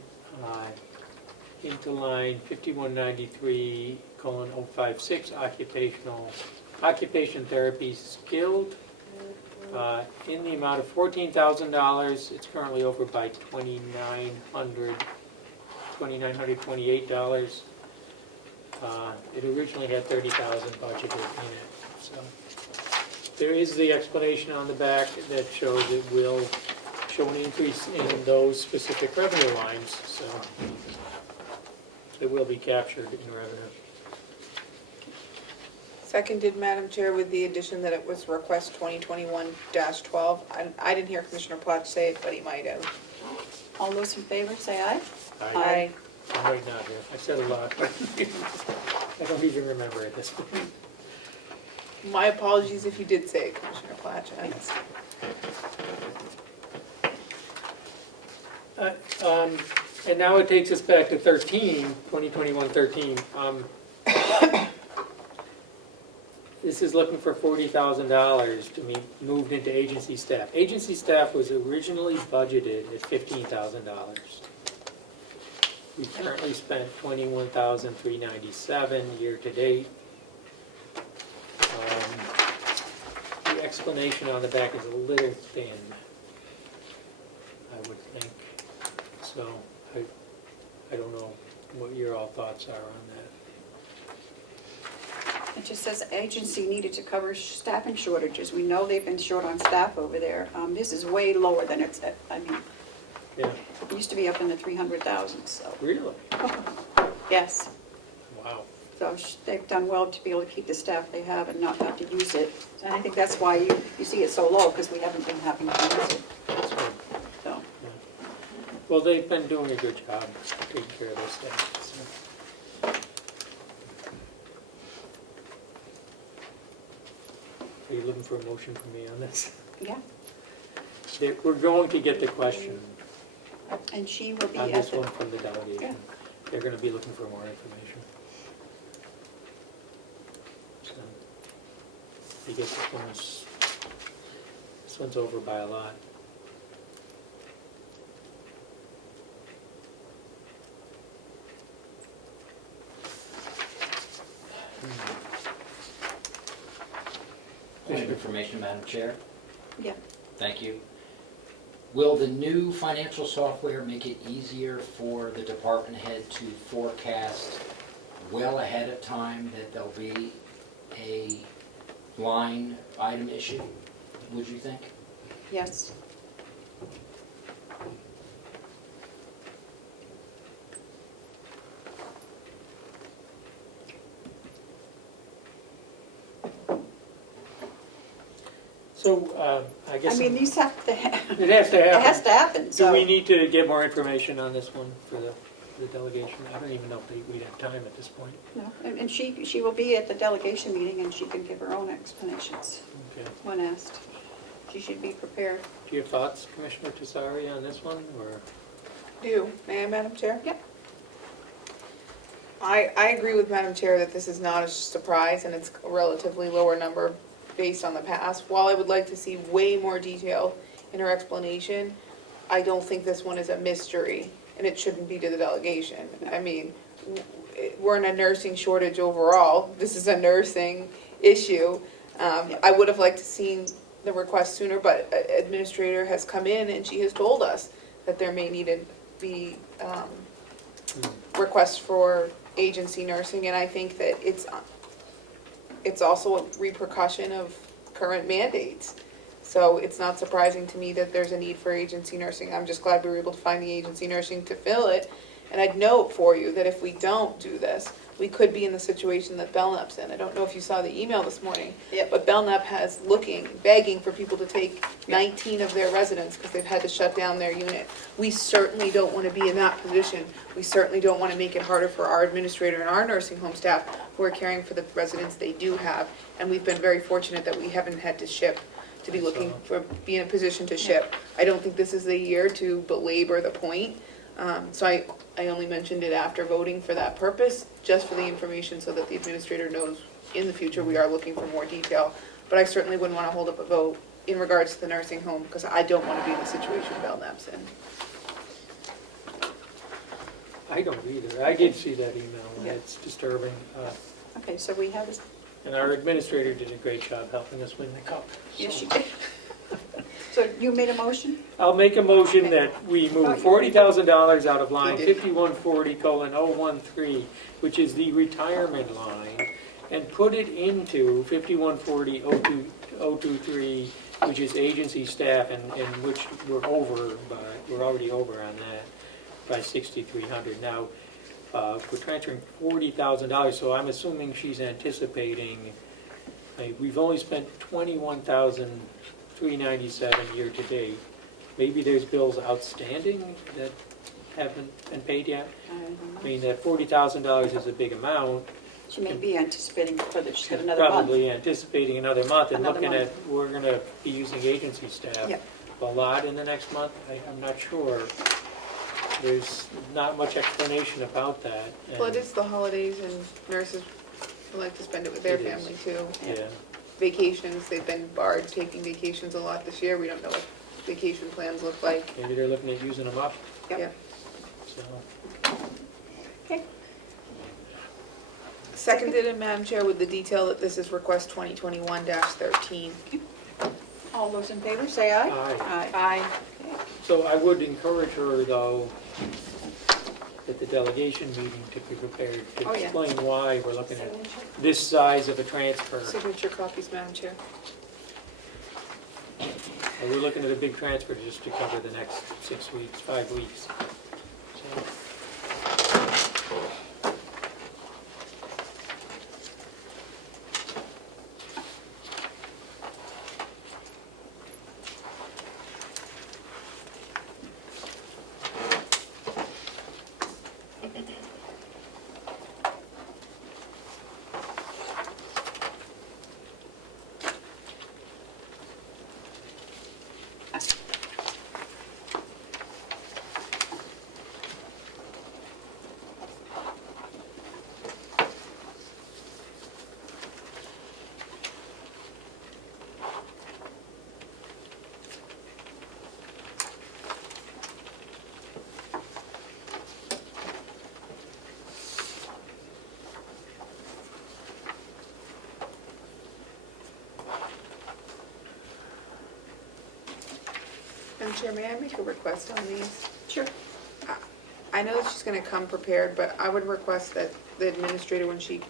into line 5193:056, occupation therapy skilled, in the amount of $14,000. It's currently over by $2,928. It originally had $30,000 budgeted in it. So there is the explanation on the back that shows it will show an increase in those specific revenue lines. So it will be captured in revenue. Seconded, Madam Chair, with the addition that it was request 2021-12. I didn't hear Commissioner Plotch say it, but he might have. All those in favor, say aye. Aye. I'm right now here. I said a lot. I don't even remember at this point. My apologies if you did say it, Commissioner Plotch. And now it takes us back to 2021-13. This is looking for $40,000 to be moved into agency staff. Agency staff was originally budgeted at $15,000. We currently spent $21,397 year-to-date. The explanation on the back is a little thin, I would think. So I don't know what your all thoughts are on that. It just says agency needed to cover staffing shortages. We know they've been short on staff over there. This is way lower than it's, I mean, Yeah, it used to be up in the 300,000, so, really? yes. Wow. So they've done well to be able to keep the staff they have and not have to use it. And I think that's why you see it so low, because we haven't been having to use it, That's good. so. Well, they've been doing a good job taking care of their staff. So. Are you looking for a motion from me on this? Yeah, We're going to get the question and she will be on at this the, one from the delegation. Yeah. They're going to be looking for more information. So, I guess this one's over by a lot. Point of information, Madam Chair. yeah. Thank you. Will the new financial software make it easier for the department head to forecast well ahead of time that there'll be a line item issue, would you think? Yes. So, I guess. I mean, these have to, It has to it happen. has to happen, so. Do we need to get more information on this one for the delegation? I don't even know if we'd have time at this point. No, and she will be at the delegation meeting and she can give her own explanations Okay. when asked. She should be prepared. Do you have thoughts, Commissioner Tessari, on this one, or? May I, Madam Chair? Yep. I agree with Madam Chair that this is not a surprise and it's a relatively lower number based on the past. While I would like to see way more detail in her explanation, I don't think this one is a mystery and it shouldn't be to the delegation. I mean, we're in a nursing shortage overall. This is a nursing issue. I would have liked to seen the request sooner, but administrator has come in and she has told us that there may need to be requests for agency nursing, and I think that it's also a repercussion of current mandates. So it's not surprising to me that there's a need for agency nursing. I'm just glad we were able to find the agency nursing to fill it. And I'd note for you that if we don't do this, we could be in the situation that Belknap's in. I don't know if you saw the email this morning. Yep. But Belknap has begging for people to take 19 of their residents because they've had to shut down their unit. We certainly don't want to be in that position. We certainly don't want to make it harder for our administrator and our nursing home staff who are caring for the residents they do have. And we've been very fortunate that we haven't had to ship, to be looking for, be in a position to ship. I don't think this is the year to belabor the point. So I only mentioned it after voting for that purpose, just for the information so that the administrator knows in the future we are looking for more detail. But I certainly wouldn't want to hold up a vote in regards to the nursing home because I don't want to be in the situation Belknap's in. I don't either. I did see that email, and Yeah. it's disturbing. Okay, so we have this, And our administrator did a great job helping us win the cup. yes, she did. So you made a motion? I'll make a motion that we Oh, move you- $40,000 out of line You did. 5140:013, which is the retirement line, and put it into 5140:023, which is agency staff, and which we're already over on that by $6,300. Now, we're transferring $40,000, so I'm assuming she's anticipating, we've only spent $21,397 year-to-date. Maybe there's bills outstanding that haven't been paid yet. I mean, that $40,000 is a big amount. She may be anticipating further, she's got another month. Probably anticipating another month and Another looking at, month. we're going to be using agency staff Yep. a lot in the next month. I'm not sure. There's not much explanation about that. Well, it is the holidays and nurses They like to spend it with their It is. family too. Yeah, Vacations, they've been barred taking vacations a lot this year. We don't know what vacation plans look like. maybe they're looking at using them up, Yep. Yeah. so. Okay, Seconded, and Madam Chair, with the detail that this is request 2021-13. all those in favor, say aye. Aye. Aye. Okay. So I would encourage her, though, at the delegation meeting to be prepared to Oh, yeah. explain why we're looking at this size of a transfer. Signature copies, Madam Chair. And we're looking at a big transfer just to cover the next 6 weeks, 5 weeks. So, Madam Chair, may I make a request on these? Sure. I know that she's gonna come prepared, but I would request that the administrator, when she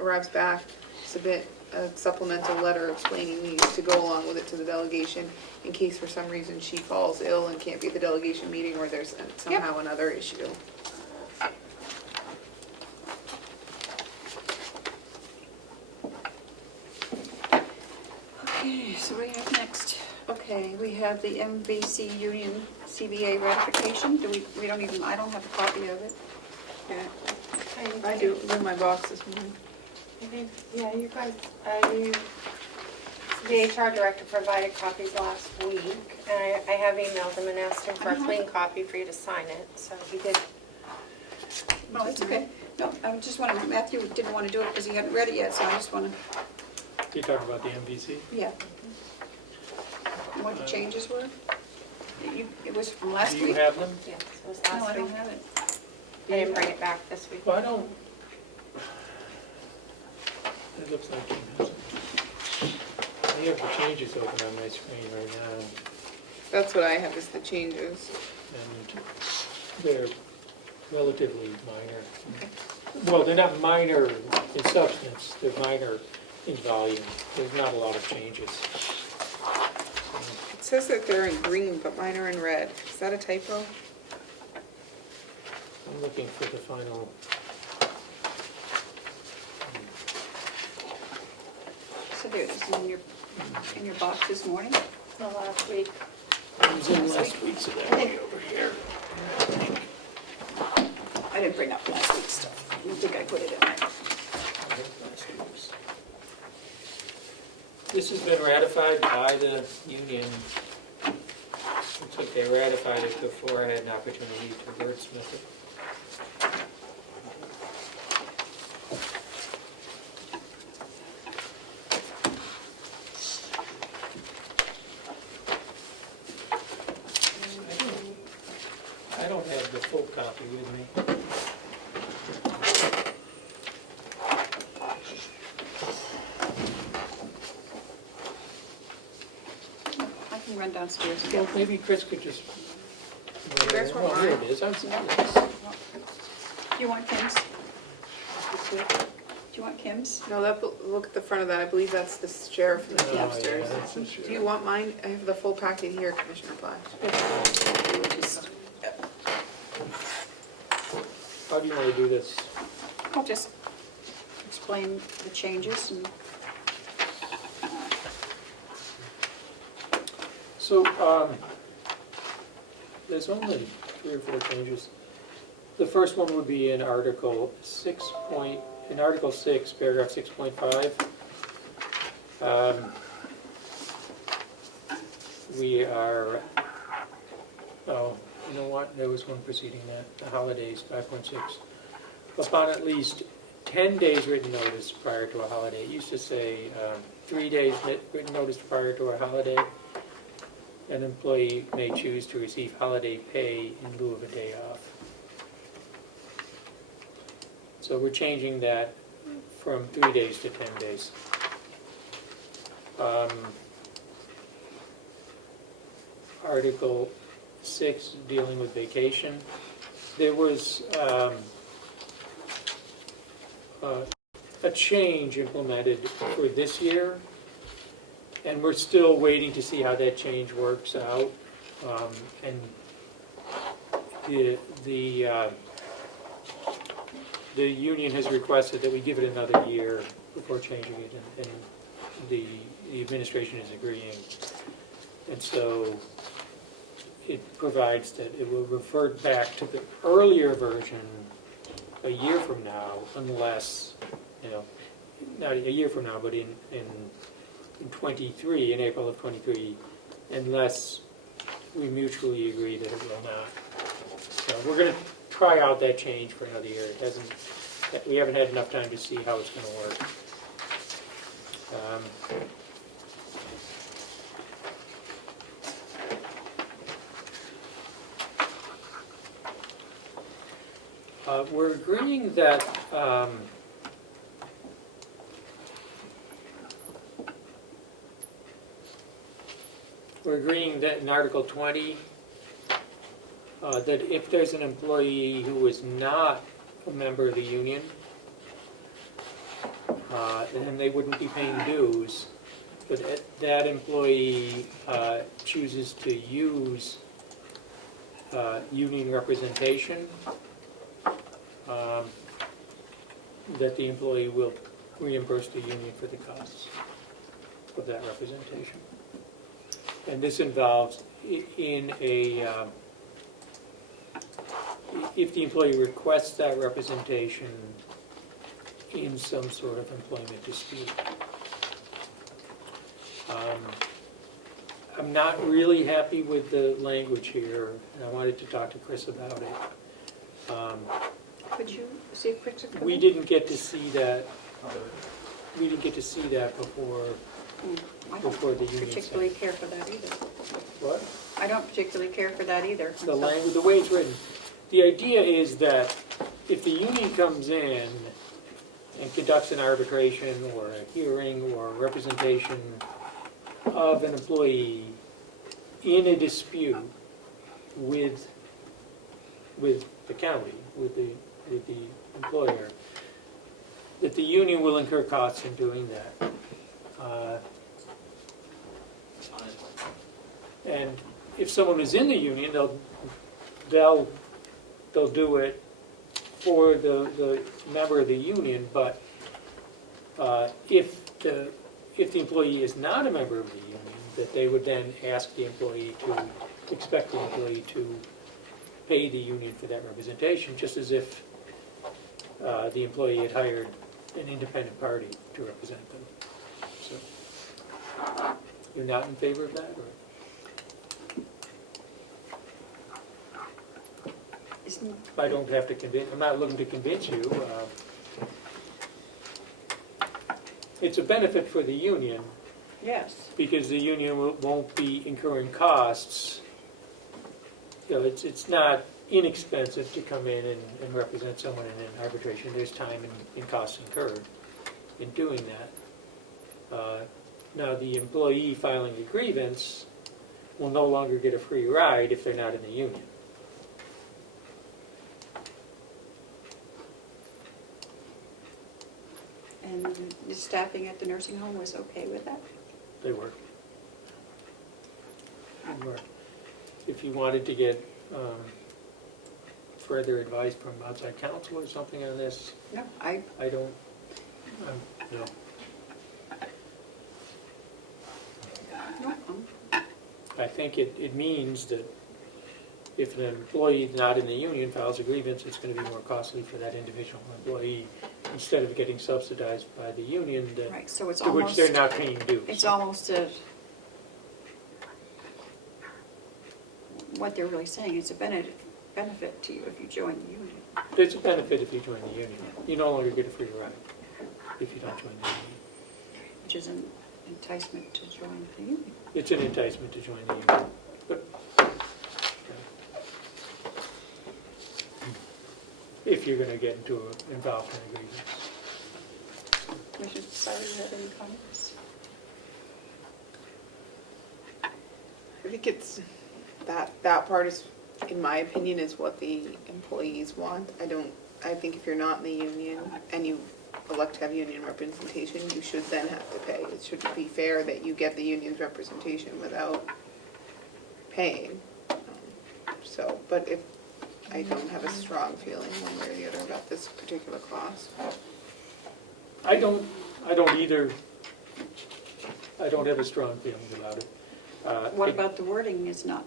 arrives back, submit a supplemental letter explaining these to go along with it to the delegation in case for some reason she falls ill and can't be at the delegation meeting, or there's somehow another issue. Okay, so what do we have next? Okay, we have the MVC Union CBA ratification. We don't even, I don't have a copy of it. Yeah, I do, it was in my box this morning. Yeah, you guys, the HR director provided copies last week, and I have emailed him and asked him for a clean copy for you to sign it, so he did. No, it's okay. No, I just wanted, Matthew didn't want to do it because he hadn't read it yet, so I just want to, you're talking about the MVC? yeah. And what the changes were? It was from last Do you week? have them? Yes, it was No, I last don't week. have it. I didn't bring it back this week. Well, I don't, it looks like you have some. I have the changes open on my screen right now, That's what I have, is the changes. and they're relatively minor. Well, they're not minor in substance, they're minor in volume. There's not a lot of changes. It says that they're in green, but mine are in red. Is that a typo? I'm looking for the final. So there, this is in your box this morning? The last week. It was in last week's, so that way over here. I didn't bring up last week's stuff. I don't think I put it in there. This has been ratified by the union. Looks like they ratified it before I had an opportunity to wordsmith it. I don't have the full copy with me. I can run downstairs and Well, get maybe Chris could just. You guys want Oh, here mine? it is. I'm sorry. Do you want Kim's? Do you want Kim's? No, look at the front of that. I believe that's the sheriff from the Oh, Teamsters. yeah, that's the sheriff. Do you want mine? I have the full packet here, Commissioner Platt. How do you want to do this? I'll just explain the changes and So, there's only 3 or 4 changes. The first one would be in Article 6, paragraph 6.5. We are, oh, you know what, there was one preceding that, the holidays, 5.6. Upon at least 10 days written notice prior to a holiday. It used to say 3 days written notice prior to a holiday. An employee may choose to receive holiday pay in lieu of a day off. So we're changing that from 3 days to 10 days. Article 6, dealing with vacation. There was a change implemented for this year, and we're still waiting to see how that change works out. And the union has requested that we give it another year before changing it, and the administration is agreeing. And so it provides that it will revert back to the earlier version a year from now, unless, not a year from now, but in 23, in April of 23, unless we mutually agree that it will not. So we're going to try out that change for another year. We haven't had enough time to see how it's going to work. We're agreeing that in Article 20, that if there's an employee who is not a member of the union, then they wouldn't be paying dues. But that employee chooses to use union representation, that the employee will reimburse the union for the costs of that representation. And this involves if the employee requests that representation in some sort of employment dispute. I'm not really happy with the language here, and I wanted to talk to Chris about it. Could you see if Chris could come We in? didn't get to see that. We didn't get to see that before I before the don't union. particularly care for that either. What? I don't particularly care for that either. The language, the way it's written. The idea is that if the union comes in and conducts an arbitration or a hearing or a representation of an employee in a dispute with the county, with the employer, that the union will incur costs in doing that. And if someone is in the union, they'll do it for the member of the union. But if the employee is not a member of the union, that they would then expect the employee to pay the union for that representation, just as if the employee had hired an independent party to represent them. So, you're not in favor of that, or? I don't have to convince. I'm not looking to convince you. It's a benefit for the union Yes. because the union won't be incurring costs. It's not inexpensive to come in and represent someone in an arbitration. There's time and costs incurred in doing that. Now, the employee filing a grievance will no longer get a free ride if they're not in the union. And the staffing at the nursing home was okay with that? They were. If you wanted to get further advice from outside counsel or something on this, No, I don't, no. I think it means that if an employee not in the union files a grievance, it's going to be more costly for that individual employee instead of getting subsidized by the union right, so it's to which almost, they're not paying dues. it's almost what they're really saying, it's a benefit benefit to you if you join the union. There's a benefit if you join the union. You no longer get a free ride if you don't join the union. Which is an enticement to join the union. It's an enticement to join the union. But if you're going to get involved in a grievance. Commissioner Sarah, do you have any comments? I think it's, that part is, in my opinion, is what the employees want. I think if you're not in the union and you elect to have union representation, you should then have to pay. It should be fair that you get the union's representation without paying. So, but if, I don't have a strong feeling one way or the other about this particular cost. I don't either. I don't have a strong feeling about it. What about the wording is not?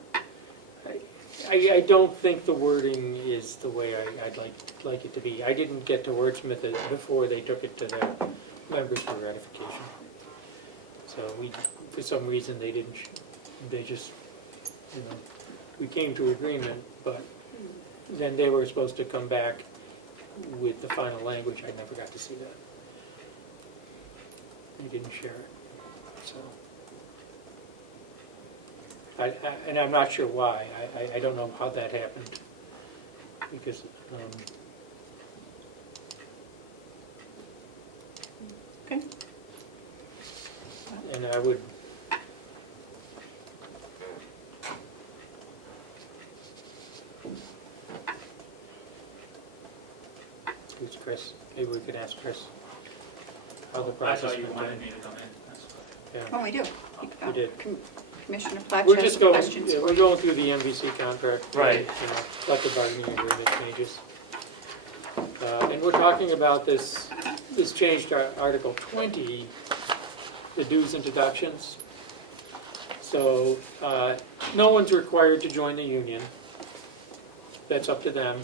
I don't think the wording is the way I'd like it to be. I didn't get to wordsmith it before they took it to their members for ratification. So for some reason, they didn't. They just, we came to agreement, but then they were supposed to come back with the final language. I never got to see that. They didn't share it. So. And I'm not sure why. I don't know how that happened. Because, Okay. and I would, who's Chris? Maybe we could ask Chris how the I process thought you went. wanted me to come in. That's what Oh, we do. We did. Commissioner Platch We're has just some going, questions. yeah, we're going through the MVC contract. Right. Collective bargaining agreement changes. And we're talking about this change to Article 20, the dues and deductions. So no one's required to join the union. That's up to them.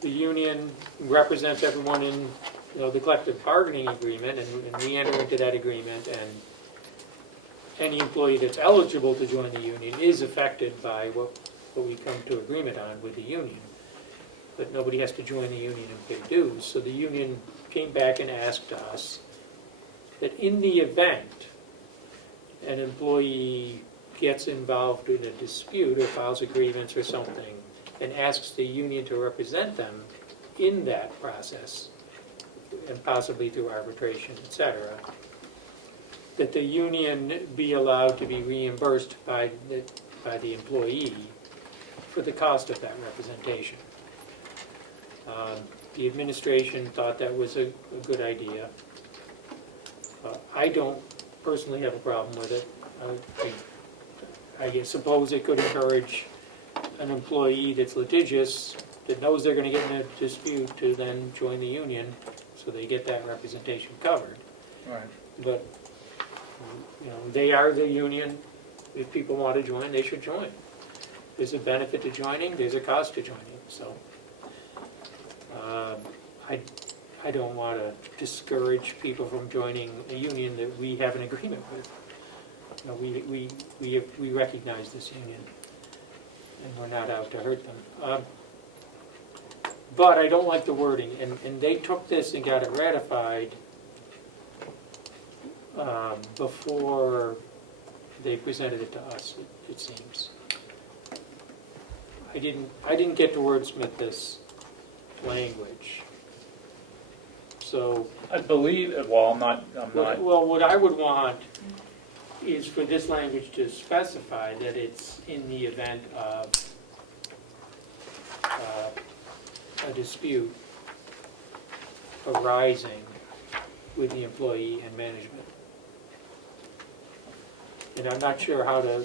The union represents everyone in the collective bargaining agreement, and we enter into that agreement, and any employee that's eligible to join the union is affected by what we come to agreement on with the union. But nobody has to join the union and pay dues. So the union came back and asked us that in the event an employee gets involved in a dispute or files a grievance or something and asks the union to represent them in that process, and possibly through arbitration, etc., that the union be allowed to be reimbursed by the employee for the cost of that representation. The administration thought that was a good idea. I don't personally have a problem with it. I suppose it could encourage an employee that's litigious, that knows they're going to get in a dispute, to then join the union so they get that representation covered. Right. But they are the union. If people want to join, they should join. There's a benefit to joining, there's a cost to joining. So I don't want to discourage people from joining a union that we have an agreement with. We recognize this union, and we're not out to hurt them. But I don't like the wording, and they took this and got it ratified before they presented it to us, it seems. I didn't get to wordsmith this language. So I believe, well, I'm not, well, what I would want is for this language to specify that it's in the event of a dispute arising with the employee and management. And I'm not sure how to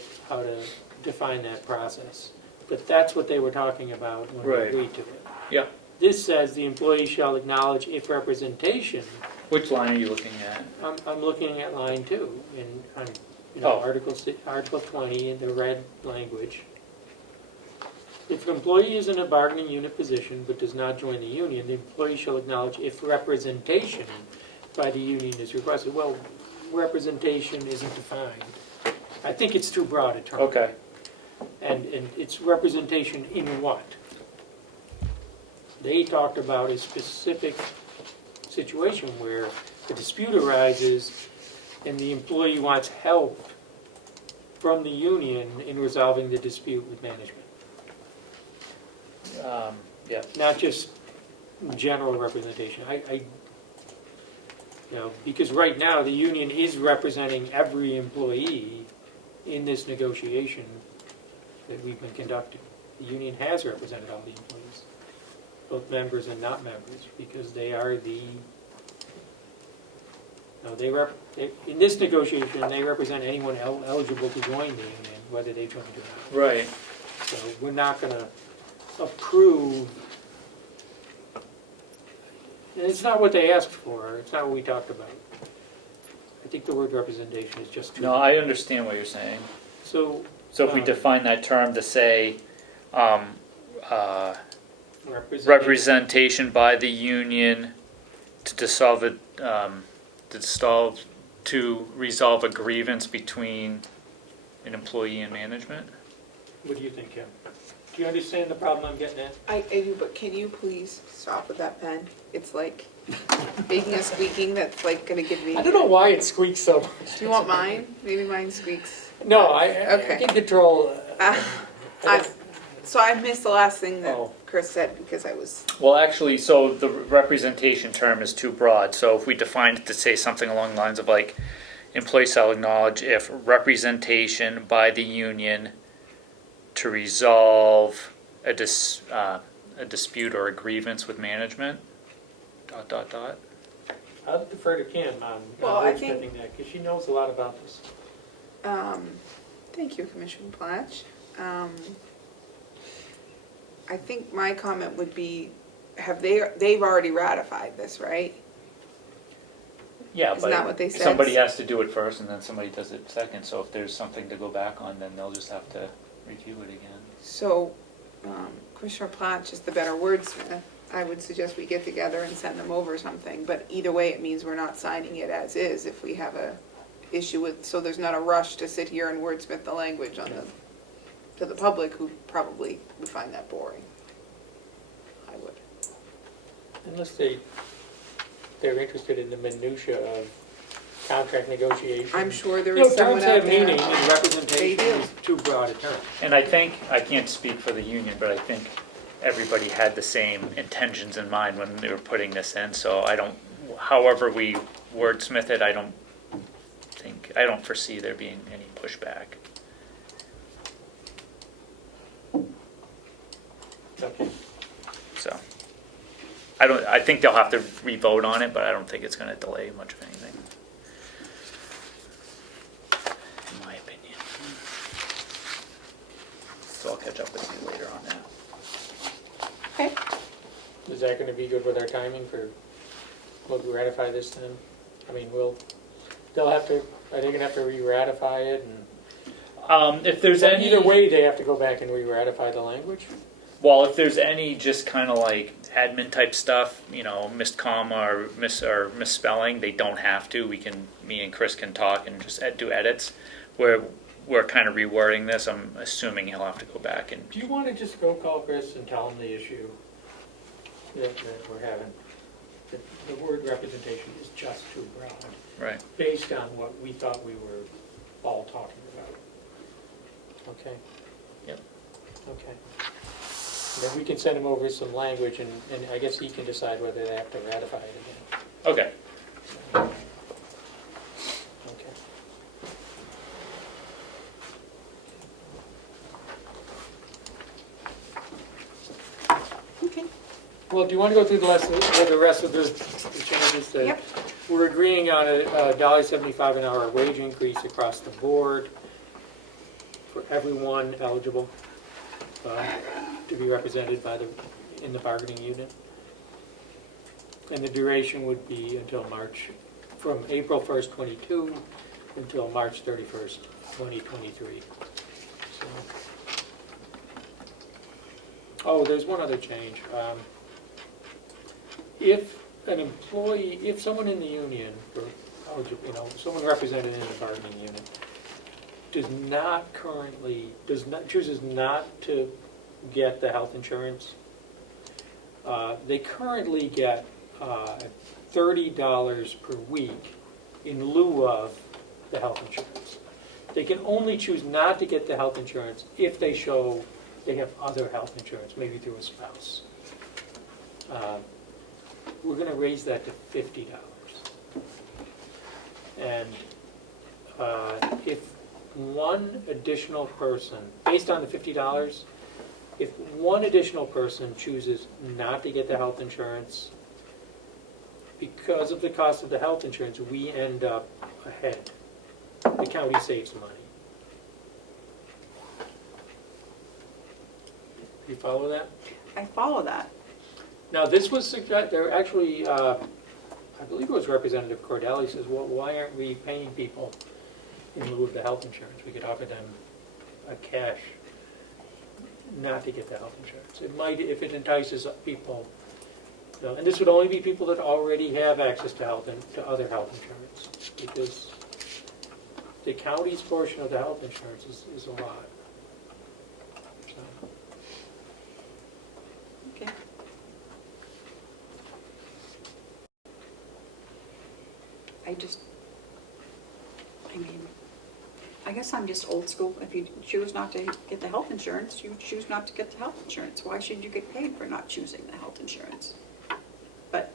define that process, but that's what they were talking about when we Right. agreed to it. yeah. This says the employee shall acknowledge if representation. Which line are you looking at? I'm looking at line 2 in Oh. Article 20 in the red language. If an employee is in a bargaining unit position but does not join the union, the employee shall acknowledge if representation by the union is requested. Well, representation isn't defined. I think it's too broad a term. Okay. And it's representation in what? They talked about a specific situation where a dispute arises and the employee wants help from the union in resolving the dispute with management. Yeah. Not just general representation. Because right now the union is representing every employee in this negotiation that we've been conducting. The union has represented all the employees, both members and not members, because they are the, in this negotiation, they represent anyone eligible to join the union, whether they joined or not. Right. So we're not going to approve. It's not what they asked for. It's not what we talked about. I think the word representation is just too. No, I understand what you're saying. So if we define that term to say representation. representation by the union to resolve a grievance between an employee and management. What do you think, Kim? Do you understand the problem I'm getting at? I do, but can you please stop with that pen? It's like making a squeaking that's like gonna give me. I don't know why it squeaks so much. Do you want mine? Maybe mine squeaks. No, I Okay. can control. So I missed the last thing that Oh. Chris said because I was. Well, actually, so the representation term is too broad. So if we define it to say something along the lines of like, employees shall acknowledge if representation by the union to resolve a dispute or a grievance with management, ... I'll defer to Kim on Well, I wordsmithing think- that, because she knows a lot about this. Thank you, Commissioner Platch. I think my comment would be, they've already ratified this, right? Yeah, Isn't that what they but said? somebody has to do it first and then somebody does it second. So if there's something to go back on, then they'll just have to review it again. So, Commissioner Platch is the better wordsmith. I would suggest we get together and send them over something, but either way, it means we're not signing it as is if we have a issue with, so there's not a rush to sit here and wordsmith the language on to the public who probably would find that boring. I would. Unless they're interested in the minutia of contract negotiation. I'm sure there is someone terms out have there. meaning and representation They do. is too broad a term. And I think, I can't speak for the union, but I think everybody had the same intentions in mind when they were putting this in. So I don't, however we wordsmith it, I don't foresee there being any pushback. Okay. So I think they'll have to re-vote on it, but I don't think it's going to delay much of anything, in my opinion. So I'll catch up with you later on that. Okay. Is that going to be good with our timing for, will we ratify this then? I mean, they'll have to, are they going to have to re-ratify it? And If there's any, either way, they have to go back and re-ratify the language? well, if there's any just kind of like admin type stuff, missed comma or misspelling, they don't have to. Me and Chris can talk and just do edits. Where we're kind of rewording this, I'm assuming he'll have to go back and. Do you want to just go call Chris and tell him the issue that we're having? The word representation is just too broad, Right. based on what we thought we were all talking about. Okay? Yep. Okay. Then we can send him over some language, and I guess he can decide whether they have to ratify it again. Okay. Okay. Okay. Well, do you want to go through the rest of the changes? Yep. We're agreeing on a $1.75 an hour wage increase across the board for everyone eligible to be represented in the bargaining unit. And the duration would be until from April 1st, 22 until March 31st, 2023. So. Oh, there's one other change. If an employee, if someone in the union, or eligible, someone represented in the bargaining unit, does not currently, chooses not to get the health insurance, they currently get $30 per week in lieu of the health insurance. They can only choose not to get the health insurance if they show they have other health insurance, maybe through a spouse. We're going to raise that to $50. And if one additional person, based on the $50, if one additional person chooses not to get the health insurance, because of the cost of the health insurance, we end up ahead. The county saves money. You follow that? I follow that. Now, this was there actually, I believe it was Representative Cordelli says, well, why aren't we paying people in lieu of the health insurance? We could offer them a cash not to get the health insurance. It might, if it entices people, you know, and this would only be people that already have access to health and to other health insurance, because the county's portion of the health insurance is a lot. So. Okay. I guess I'm just old school. If you choose not to get the health insurance, you choose not to get the health insurance. Why should you get paid for not choosing the health insurance? But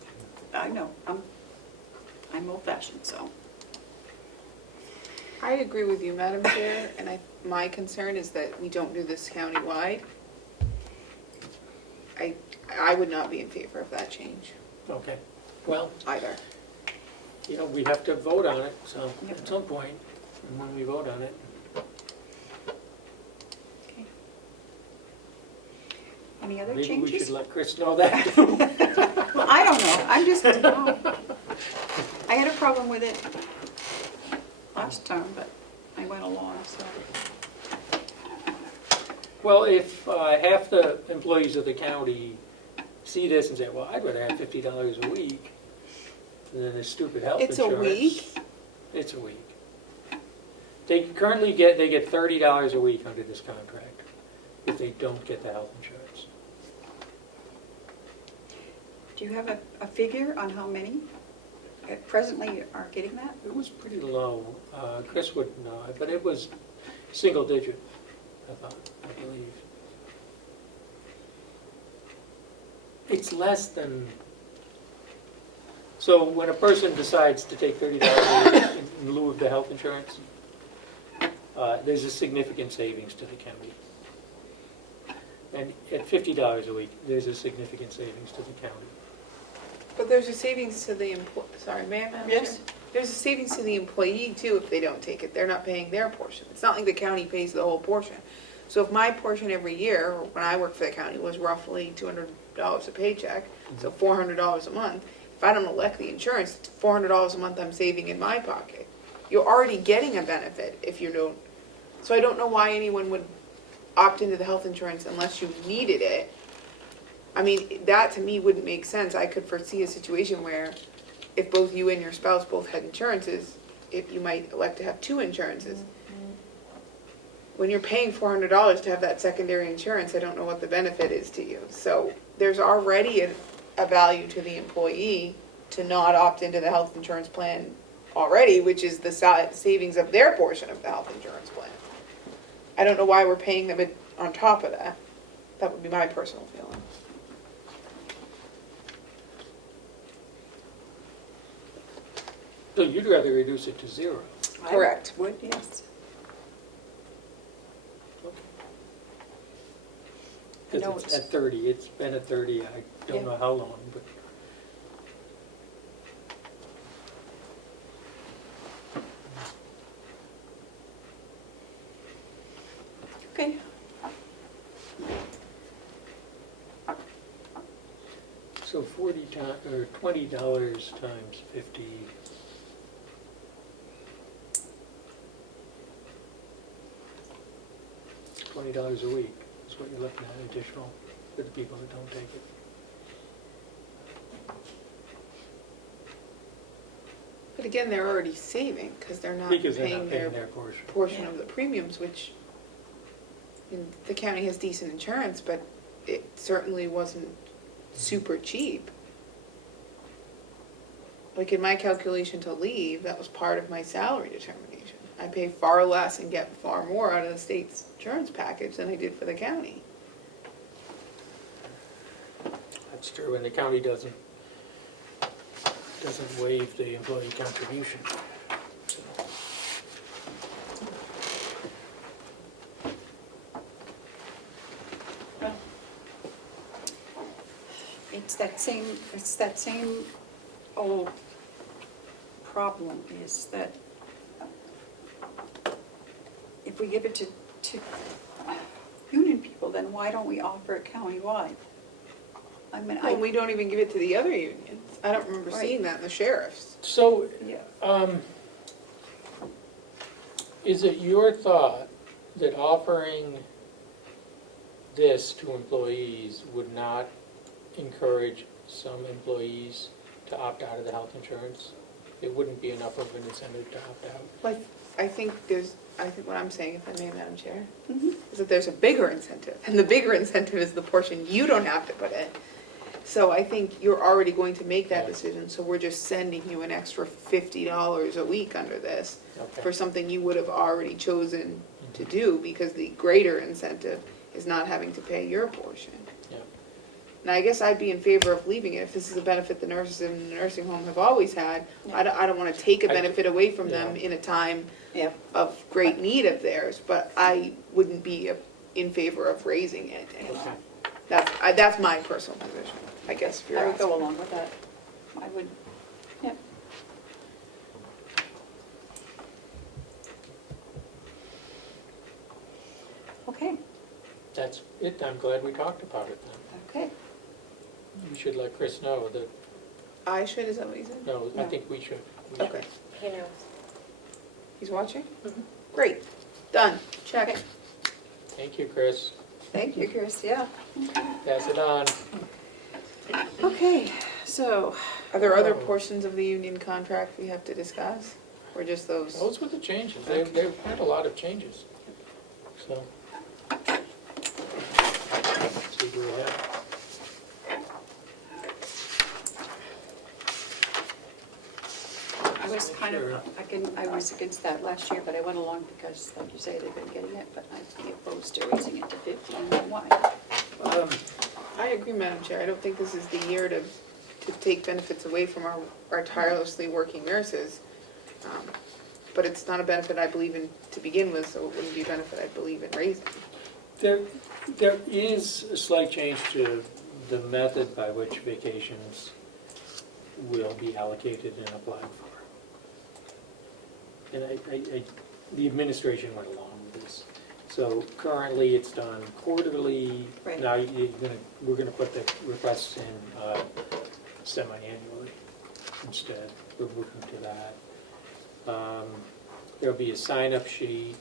I know, I'm old-fashioned, so. I agree with you, Madam Chair, and my concern is that we don't do this countywide. I would not be in favor of that change Okay. Well, either. you know, we have to vote on it, so at some point, and when we vote on it. Okay. Any other Maybe changes? we should let Chris know that. Well, I don't know. I'm just, I had a problem with it last time, but I went along, so. Well, if half the employees of the county see this and say, well, I'd rather have $50 a week than this stupid health It's a insurance. week? It's a week. They currently get $30 a week under this contract if they don't get the health insurance. Do you have a figure on how many presently are getting that? It was pretty low. Chris wouldn't know, but it was single digit, I believe. It's less than, so when a person decides to take $30 a week in lieu of the health insurance, there's a significant savings to the county. And at $50 a week, there's a significant savings to the county. But there's a savings to the sorry, ma'am? Yes. There's a savings to the employee too if they don't take it. They're not paying their portion. It's not like the county pays the whole portion. So if my portion every year, when I worked for the county, was roughly $200 a paycheck, so $400 a month, if I don't elect the insurance, it's $400 a month I'm saving in my pocket. You're already getting a benefit if you don't. So I don't know why anyone would opt into the health insurance unless you needed it. I mean, that to me wouldn't make sense. I could foresee a situation where if both you and your spouse both had insurances, if you might elect to have two insurances. When you're paying $400 to have that secondary insurance, I don't know what the benefit is to you. So there's already a value to the employee to not opt into the health insurance plan already, which is the savings of their portion of the health insurance plan. I don't know why we're paying them on top of that. That would be my personal feeling. So you'd rather reduce it to zero? Correct. I would, yes. I know Because it's at 30, it's been at 30, I don't know how long, but. Okay. So $20 times 50. $20 a week is what you're looking at additional for the people that don't take it. But again, they're already saving because they're not Because they're paying not their paying their portion. portion of the premiums, which the county has decent insurance, but it certainly wasn't super cheap. Like in my calculation to leave, that was part of my salary determination. I pay far less and get far more out of the state's insurance package than I did for the county. That's true, and the county doesn't waive the employee contribution. So, It's that same old problem is that if we give it to union people, then why don't we offer it countywide? I mean, And we don't even give it to the other unions. I don't remember Right. seeing that in the sheriffs. So, yeah. is it your thought that offering this to employees would not encourage some employees to opt out of the health insurance? It wouldn't be enough of an incentive to opt out. Like, I think what I'm saying, if I may, Madam Chair, Mhm. is that there's a bigger incentive, and the bigger incentive is the portion you don't have to put in. So I think you're already going to make that Yeah. decision, so we're just sending you an extra $50 a week under this Okay. for something you would have already chosen to do, because the greater incentive is not having to pay your portion. Yeah. Now, I guess I'd be in favor of leaving it if this is a benefit the nurses in the nursing home have always had. I don't want to take a benefit away from them in a time Yeah. of great need of theirs, but I wouldn't be in favor of raising it. And Okay. that's my personal position, I guess, if you're I would asking. go along with that. I would, yeah. Okay, That's it. I'm glad we talked about it then. okay. You should let Chris know that, I should, is that what you said? no, I No. think we should. Okay. He knows. He's watching? Mhm. Great, done, check. Okay. Thank you, Chris. Thank you, Chris, yeah. Pass it on. Okay, so, Are there other Oh. portions of the union contract we have to discuss, or just those? Those were the changes. They've had a lot of changes. So. Let's see who we have. I was kind Sure. of, I was against that last year, but I went along because, like you say, they've been getting it, but I'd be opposed to raising it to 15, why? I agree, Madam Chair. I don't think this is the year to take benefits away from our tirelessly working nurses. But it's not a benefit I believe in to begin with, so it wouldn't be a benefit I believe in raising. There is a slight change to the method by which vacations will be allocated and applied for. And the administration went along with this. So currently, it's done quarterly. Right. Now, we're gonna put the requests in semi-annually instead. We're moving to that. There'll be a sign-up sheet.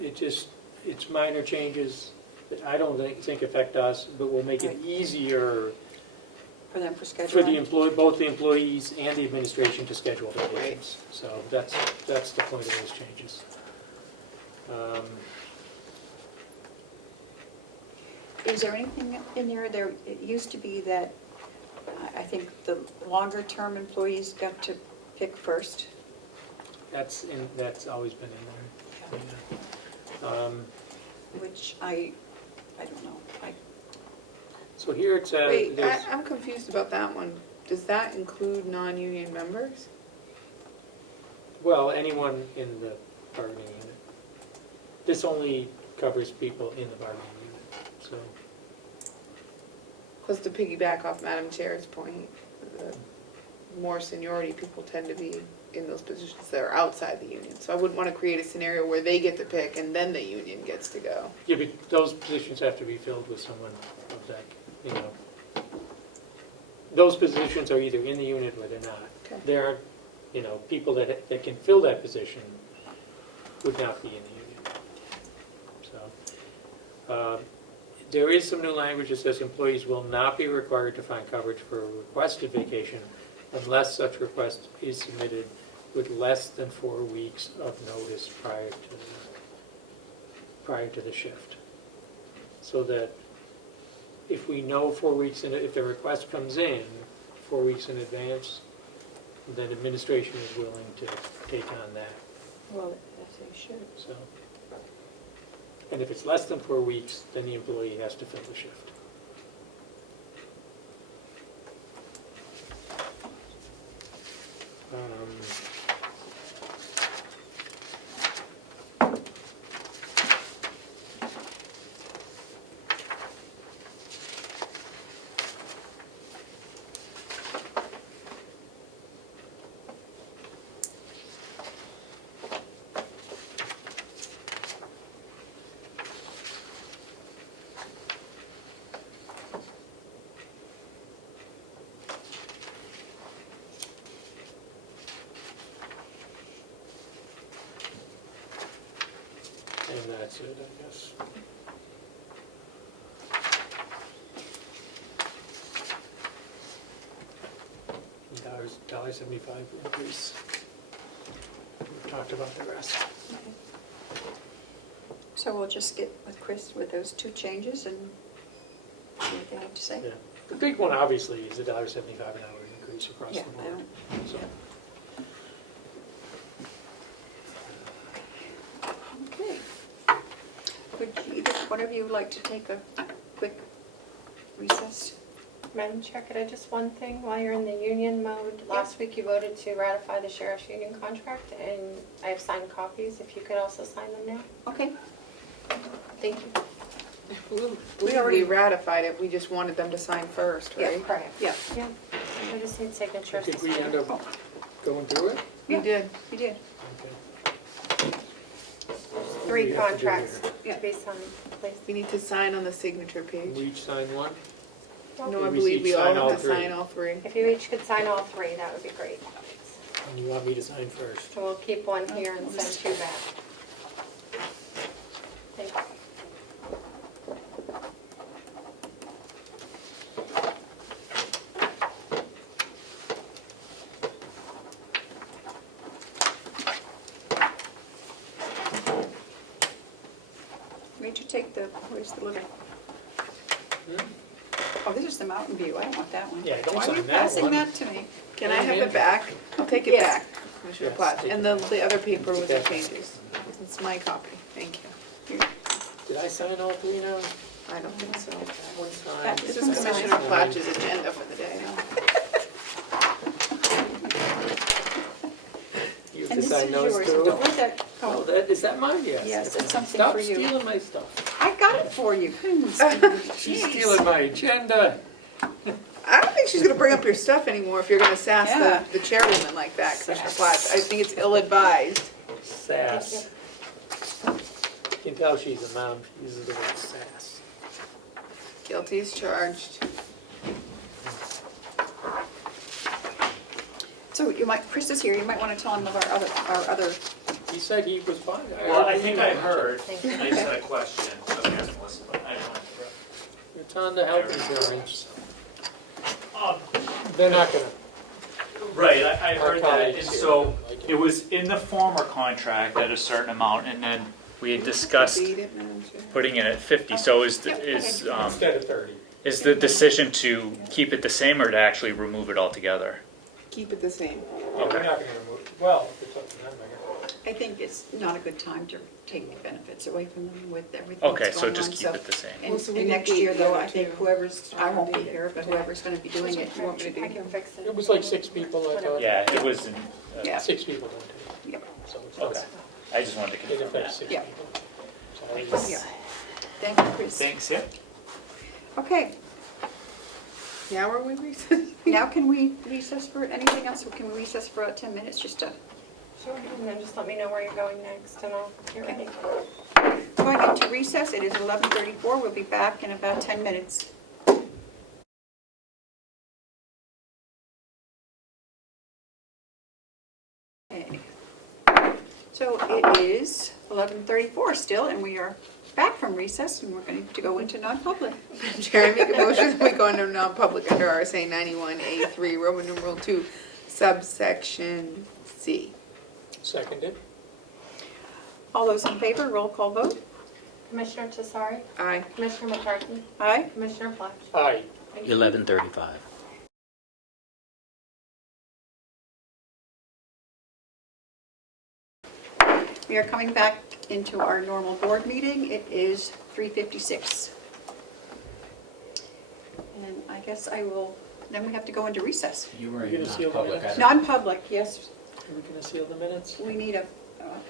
It's minor changes that I don't think affect us, but will make it Right. easier For them for scheduling? for the both the employees and the administration to schedule vacations. So that's the point of those changes. Is there anything in there, it used to be that, I think the longer-term employees got to pick first. That's always been in there. Yeah. Which I don't know. So here it's, Wait, there's, I'm confused about that one. Does that include non-union members? well, anyone in the bargaining unit. This only covers people in the bargaining unit, so. Plus, to piggyback off Madam Chair's point, the more seniority people tend to be in those positions that are outside the union. So I wouldn't want to create a scenario where they get to pick and then the union gets to go. Yeah, but those positions have to be filled with someone of that, you know. Those positions are either in the unit or they're not. Okay. There are, you know, people that can fill that position would not be in the union. So, there is some new language that says employees will not be required to find coverage for a requested vacation unless such request is submitted with less than 4 weeks of notice prior to the shift. So that if we know 4 weeks in, if the request comes in 4 weeks in advance, then administration is willing to take on that. Well, that's they should. So, and if it's less than 4 weeks, then the employee has to fill the shift. And that's it, I guess. $1.75 increase. We've talked about the rest. So we'll just get with Chris with those 2 changes and see what they have to say. Yeah. The big one, obviously, is the $1.75 an hour increase across Yeah, the I board. So, Okay. Would either one of you like to take a quick recess? Madam Chair, could I just one thing while you're in the union mode? Last week you voted to ratify the sheriff's union contract, and I have signed copies. If you could also sign them now. Okay. Thank you. We already ratified it, we just wanted them to sign first, Yeah, right? Correct. Yeah, Yeah. I just need signatures. did we end up going through it? We did. you did. Okay. 3 we have to do contracts here? to be signed, please. We need to sign on the signature page. We each sign one? No, I We believe each we all sign all have to 3. sign all 3. If you each could sign all 3, that would be great. And you want me to sign first? So we'll keep one here and send 2 back. Thank you. Where'd you take the, where's the little? Oh, this is the Mountain View. I don't want that one. Yeah, don't Why are you sign that passing one. that to me? Can I have it back? I'll take it Yes. back, Commissioner Yes, Platt. take And it the other paper with the Take that. changes. It's my copy, thank you. Here. Did I sign all 3 now? I don't think so. One sign. That- This This is one's Commissioner signed. Platt's agenda for the day. You have And to this sign is those yours. too? Don't let that, Oh, is that mine? Yes. Yes, it's something Stop for you. stealing my stuff. I got it for you. Goodness. She's Jeez. stealing my agenda. I don't think she's gonna bring up your stuff anymore if you're gonna sass Yeah. the chairwoman like that, Commissioner Sass. Platt. I think it's ill-advised. Sass. You can tell she's a mom. She uses the word sass. Guilty as charged. So you might, Chris is here. You might want to tell him of our other. He said he was fine. Well, I think I heard, Thank you. I just had a question, so I hasn't listened, but I don't. It's on the health insurance. Um, They're not gonna. Right, I heard that, and colleagues here so don't like it. it was in the former contract at a certain amount, and then we had discussed Read it, Madam Chair. putting it at 50, so is Instead of 30. is the decision to keep it the same or to actually remove it altogether? Keep it the same. We're not gonna remove, well, it's up to them, I guess. I think it's not a good time to take benefits away from them with everything Okay, that's so going just on. keep it the same. And Well, so we and can next date year the though, other I think two. whoever's, I won't be Date it here, but today. whoever's going to be doing it, You want me to do I can fix it. It was like 6 people, I thought. Yeah, it was, in- Yeah. 6 people don't take it. Yep. So it's okay, I just wanted to It confirm affects that. 6 Yeah. people. So I was- Yeah. Thank you, Chris. Thanks, yeah. Okay, Now are we recessing? now can we recess for anything else? Or can we recess for 10 minutes just to, Sure, and then just let me know where you're going next, and I'll get ready. going into recess, it is 11:34. We'll be back in about 10 minutes. Okay. So it is 11:34 still, and we are back from recess and we're going to go into non-public. Madam Chair, I make a motion that we go into non-public under RSA 91A3, Roman numeral 2, subsection C. Seconded. All those in favor, roll call vote. Commissioner Tesari, Aye. Commissioner McCarthy, Aye. Commissioner Flash. Aye. 11:35. We are coming back into our normal board meeting. It is 3:56. And I guess I will, then we have to go into recess. You were You're in gonna seal the non-public. minutes? Non-public, yes, Are we going to seal the minutes? we need a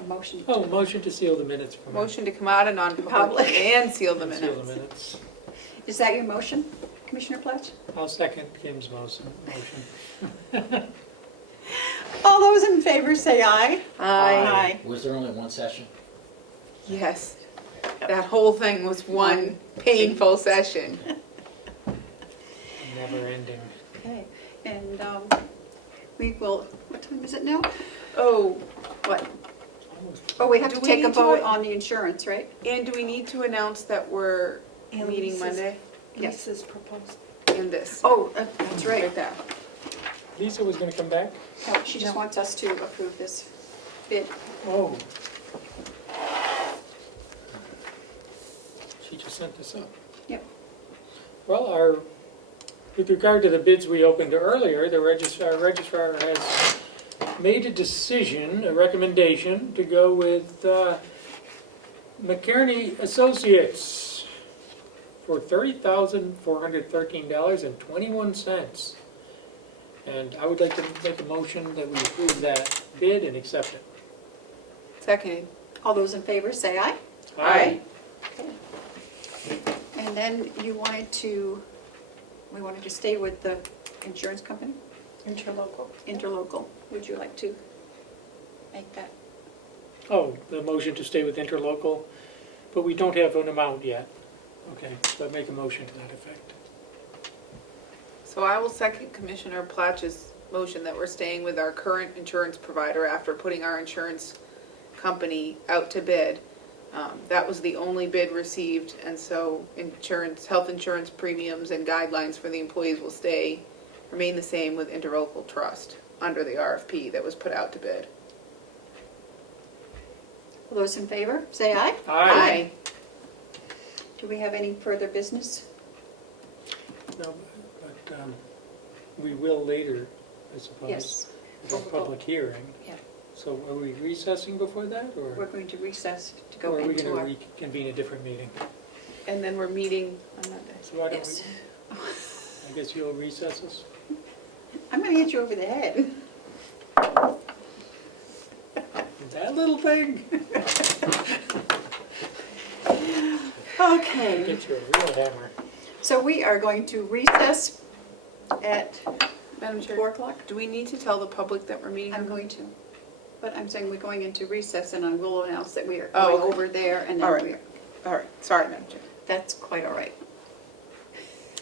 motion. Oh, motion to seal the minutes from. Motion to come out of non-public Public. and seal the Seal the minutes. minutes. Is that your motion, Commissioner Pletch? I'll second Kim's motion. All those in favor say aye. Aye. Was there only one session? Yes. That whole thing was one painful session. Never ending. Okay, and we will, what time is it now? Oh, what? Oh, we have Do to we take a need to vote wait? on the insurance, right? And do we need to announce that we're meeting Monday? Yes. Lisa's proposed. And this. Oh, that's right. Right there. Lisa was going to come back? No, she just wants us to approve this bid. Oh. She just sent this up. Yep. Well, with regard to the bids we opened earlier, the registrar has made a decision, a recommendation, to go with McKinney Associates for $30,413.21. And I would like to make a motion that we approve that bid and accept it. Second. All those in favor say aye. Aye. And then we wanted to stay with the insurance company? Interlocal. Interlocal. Would you like to make that? Oh, the motion to stay with interlocal, but we don't have an amount yet. Okay, so I make a motion to that effect. So I will second Commissioner Platch's motion that we're staying with our current insurance provider after putting our insurance company out to bid. That was the only bid received, and so health insurance premiums and guidelines for the employees will remain the same with Interlocal Trust under the RFP that was put out to bid. All those in favor say aye. Aye. Do we have any further business? No, but we will later, I suppose. Yes. At our public hearing. Yeah. So are we recessing before that, We're or going to recess to go are we into going to our... reconvene a different meeting? And then we're meeting on Monday. So why don't Yes. we, I guess you'll recess us? I'm going to hit you over the head. That little thing? Okay. Get you a real hammer. So we are going to recess at Madam Chair, 4 o'clock. do we need to tell the public that we're meeting? I'm going to. But I'm saying we're going into recess and I will announce that we are Oh, going okay. over there and All then right. we're, All right, sorry, Madam Chair. that's quite all right.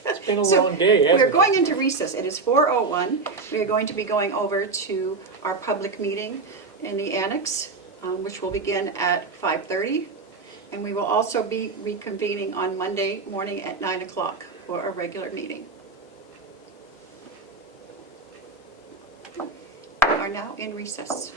It's been a So, long day, hasn't it? we're going into recess. It is 4:01. We are going to be going over to our public meeting in the Annex, which will begin at 5:30. And we will also be reconvening on Monday morning at 9 o'clock for a regular meeting. We are now in recess.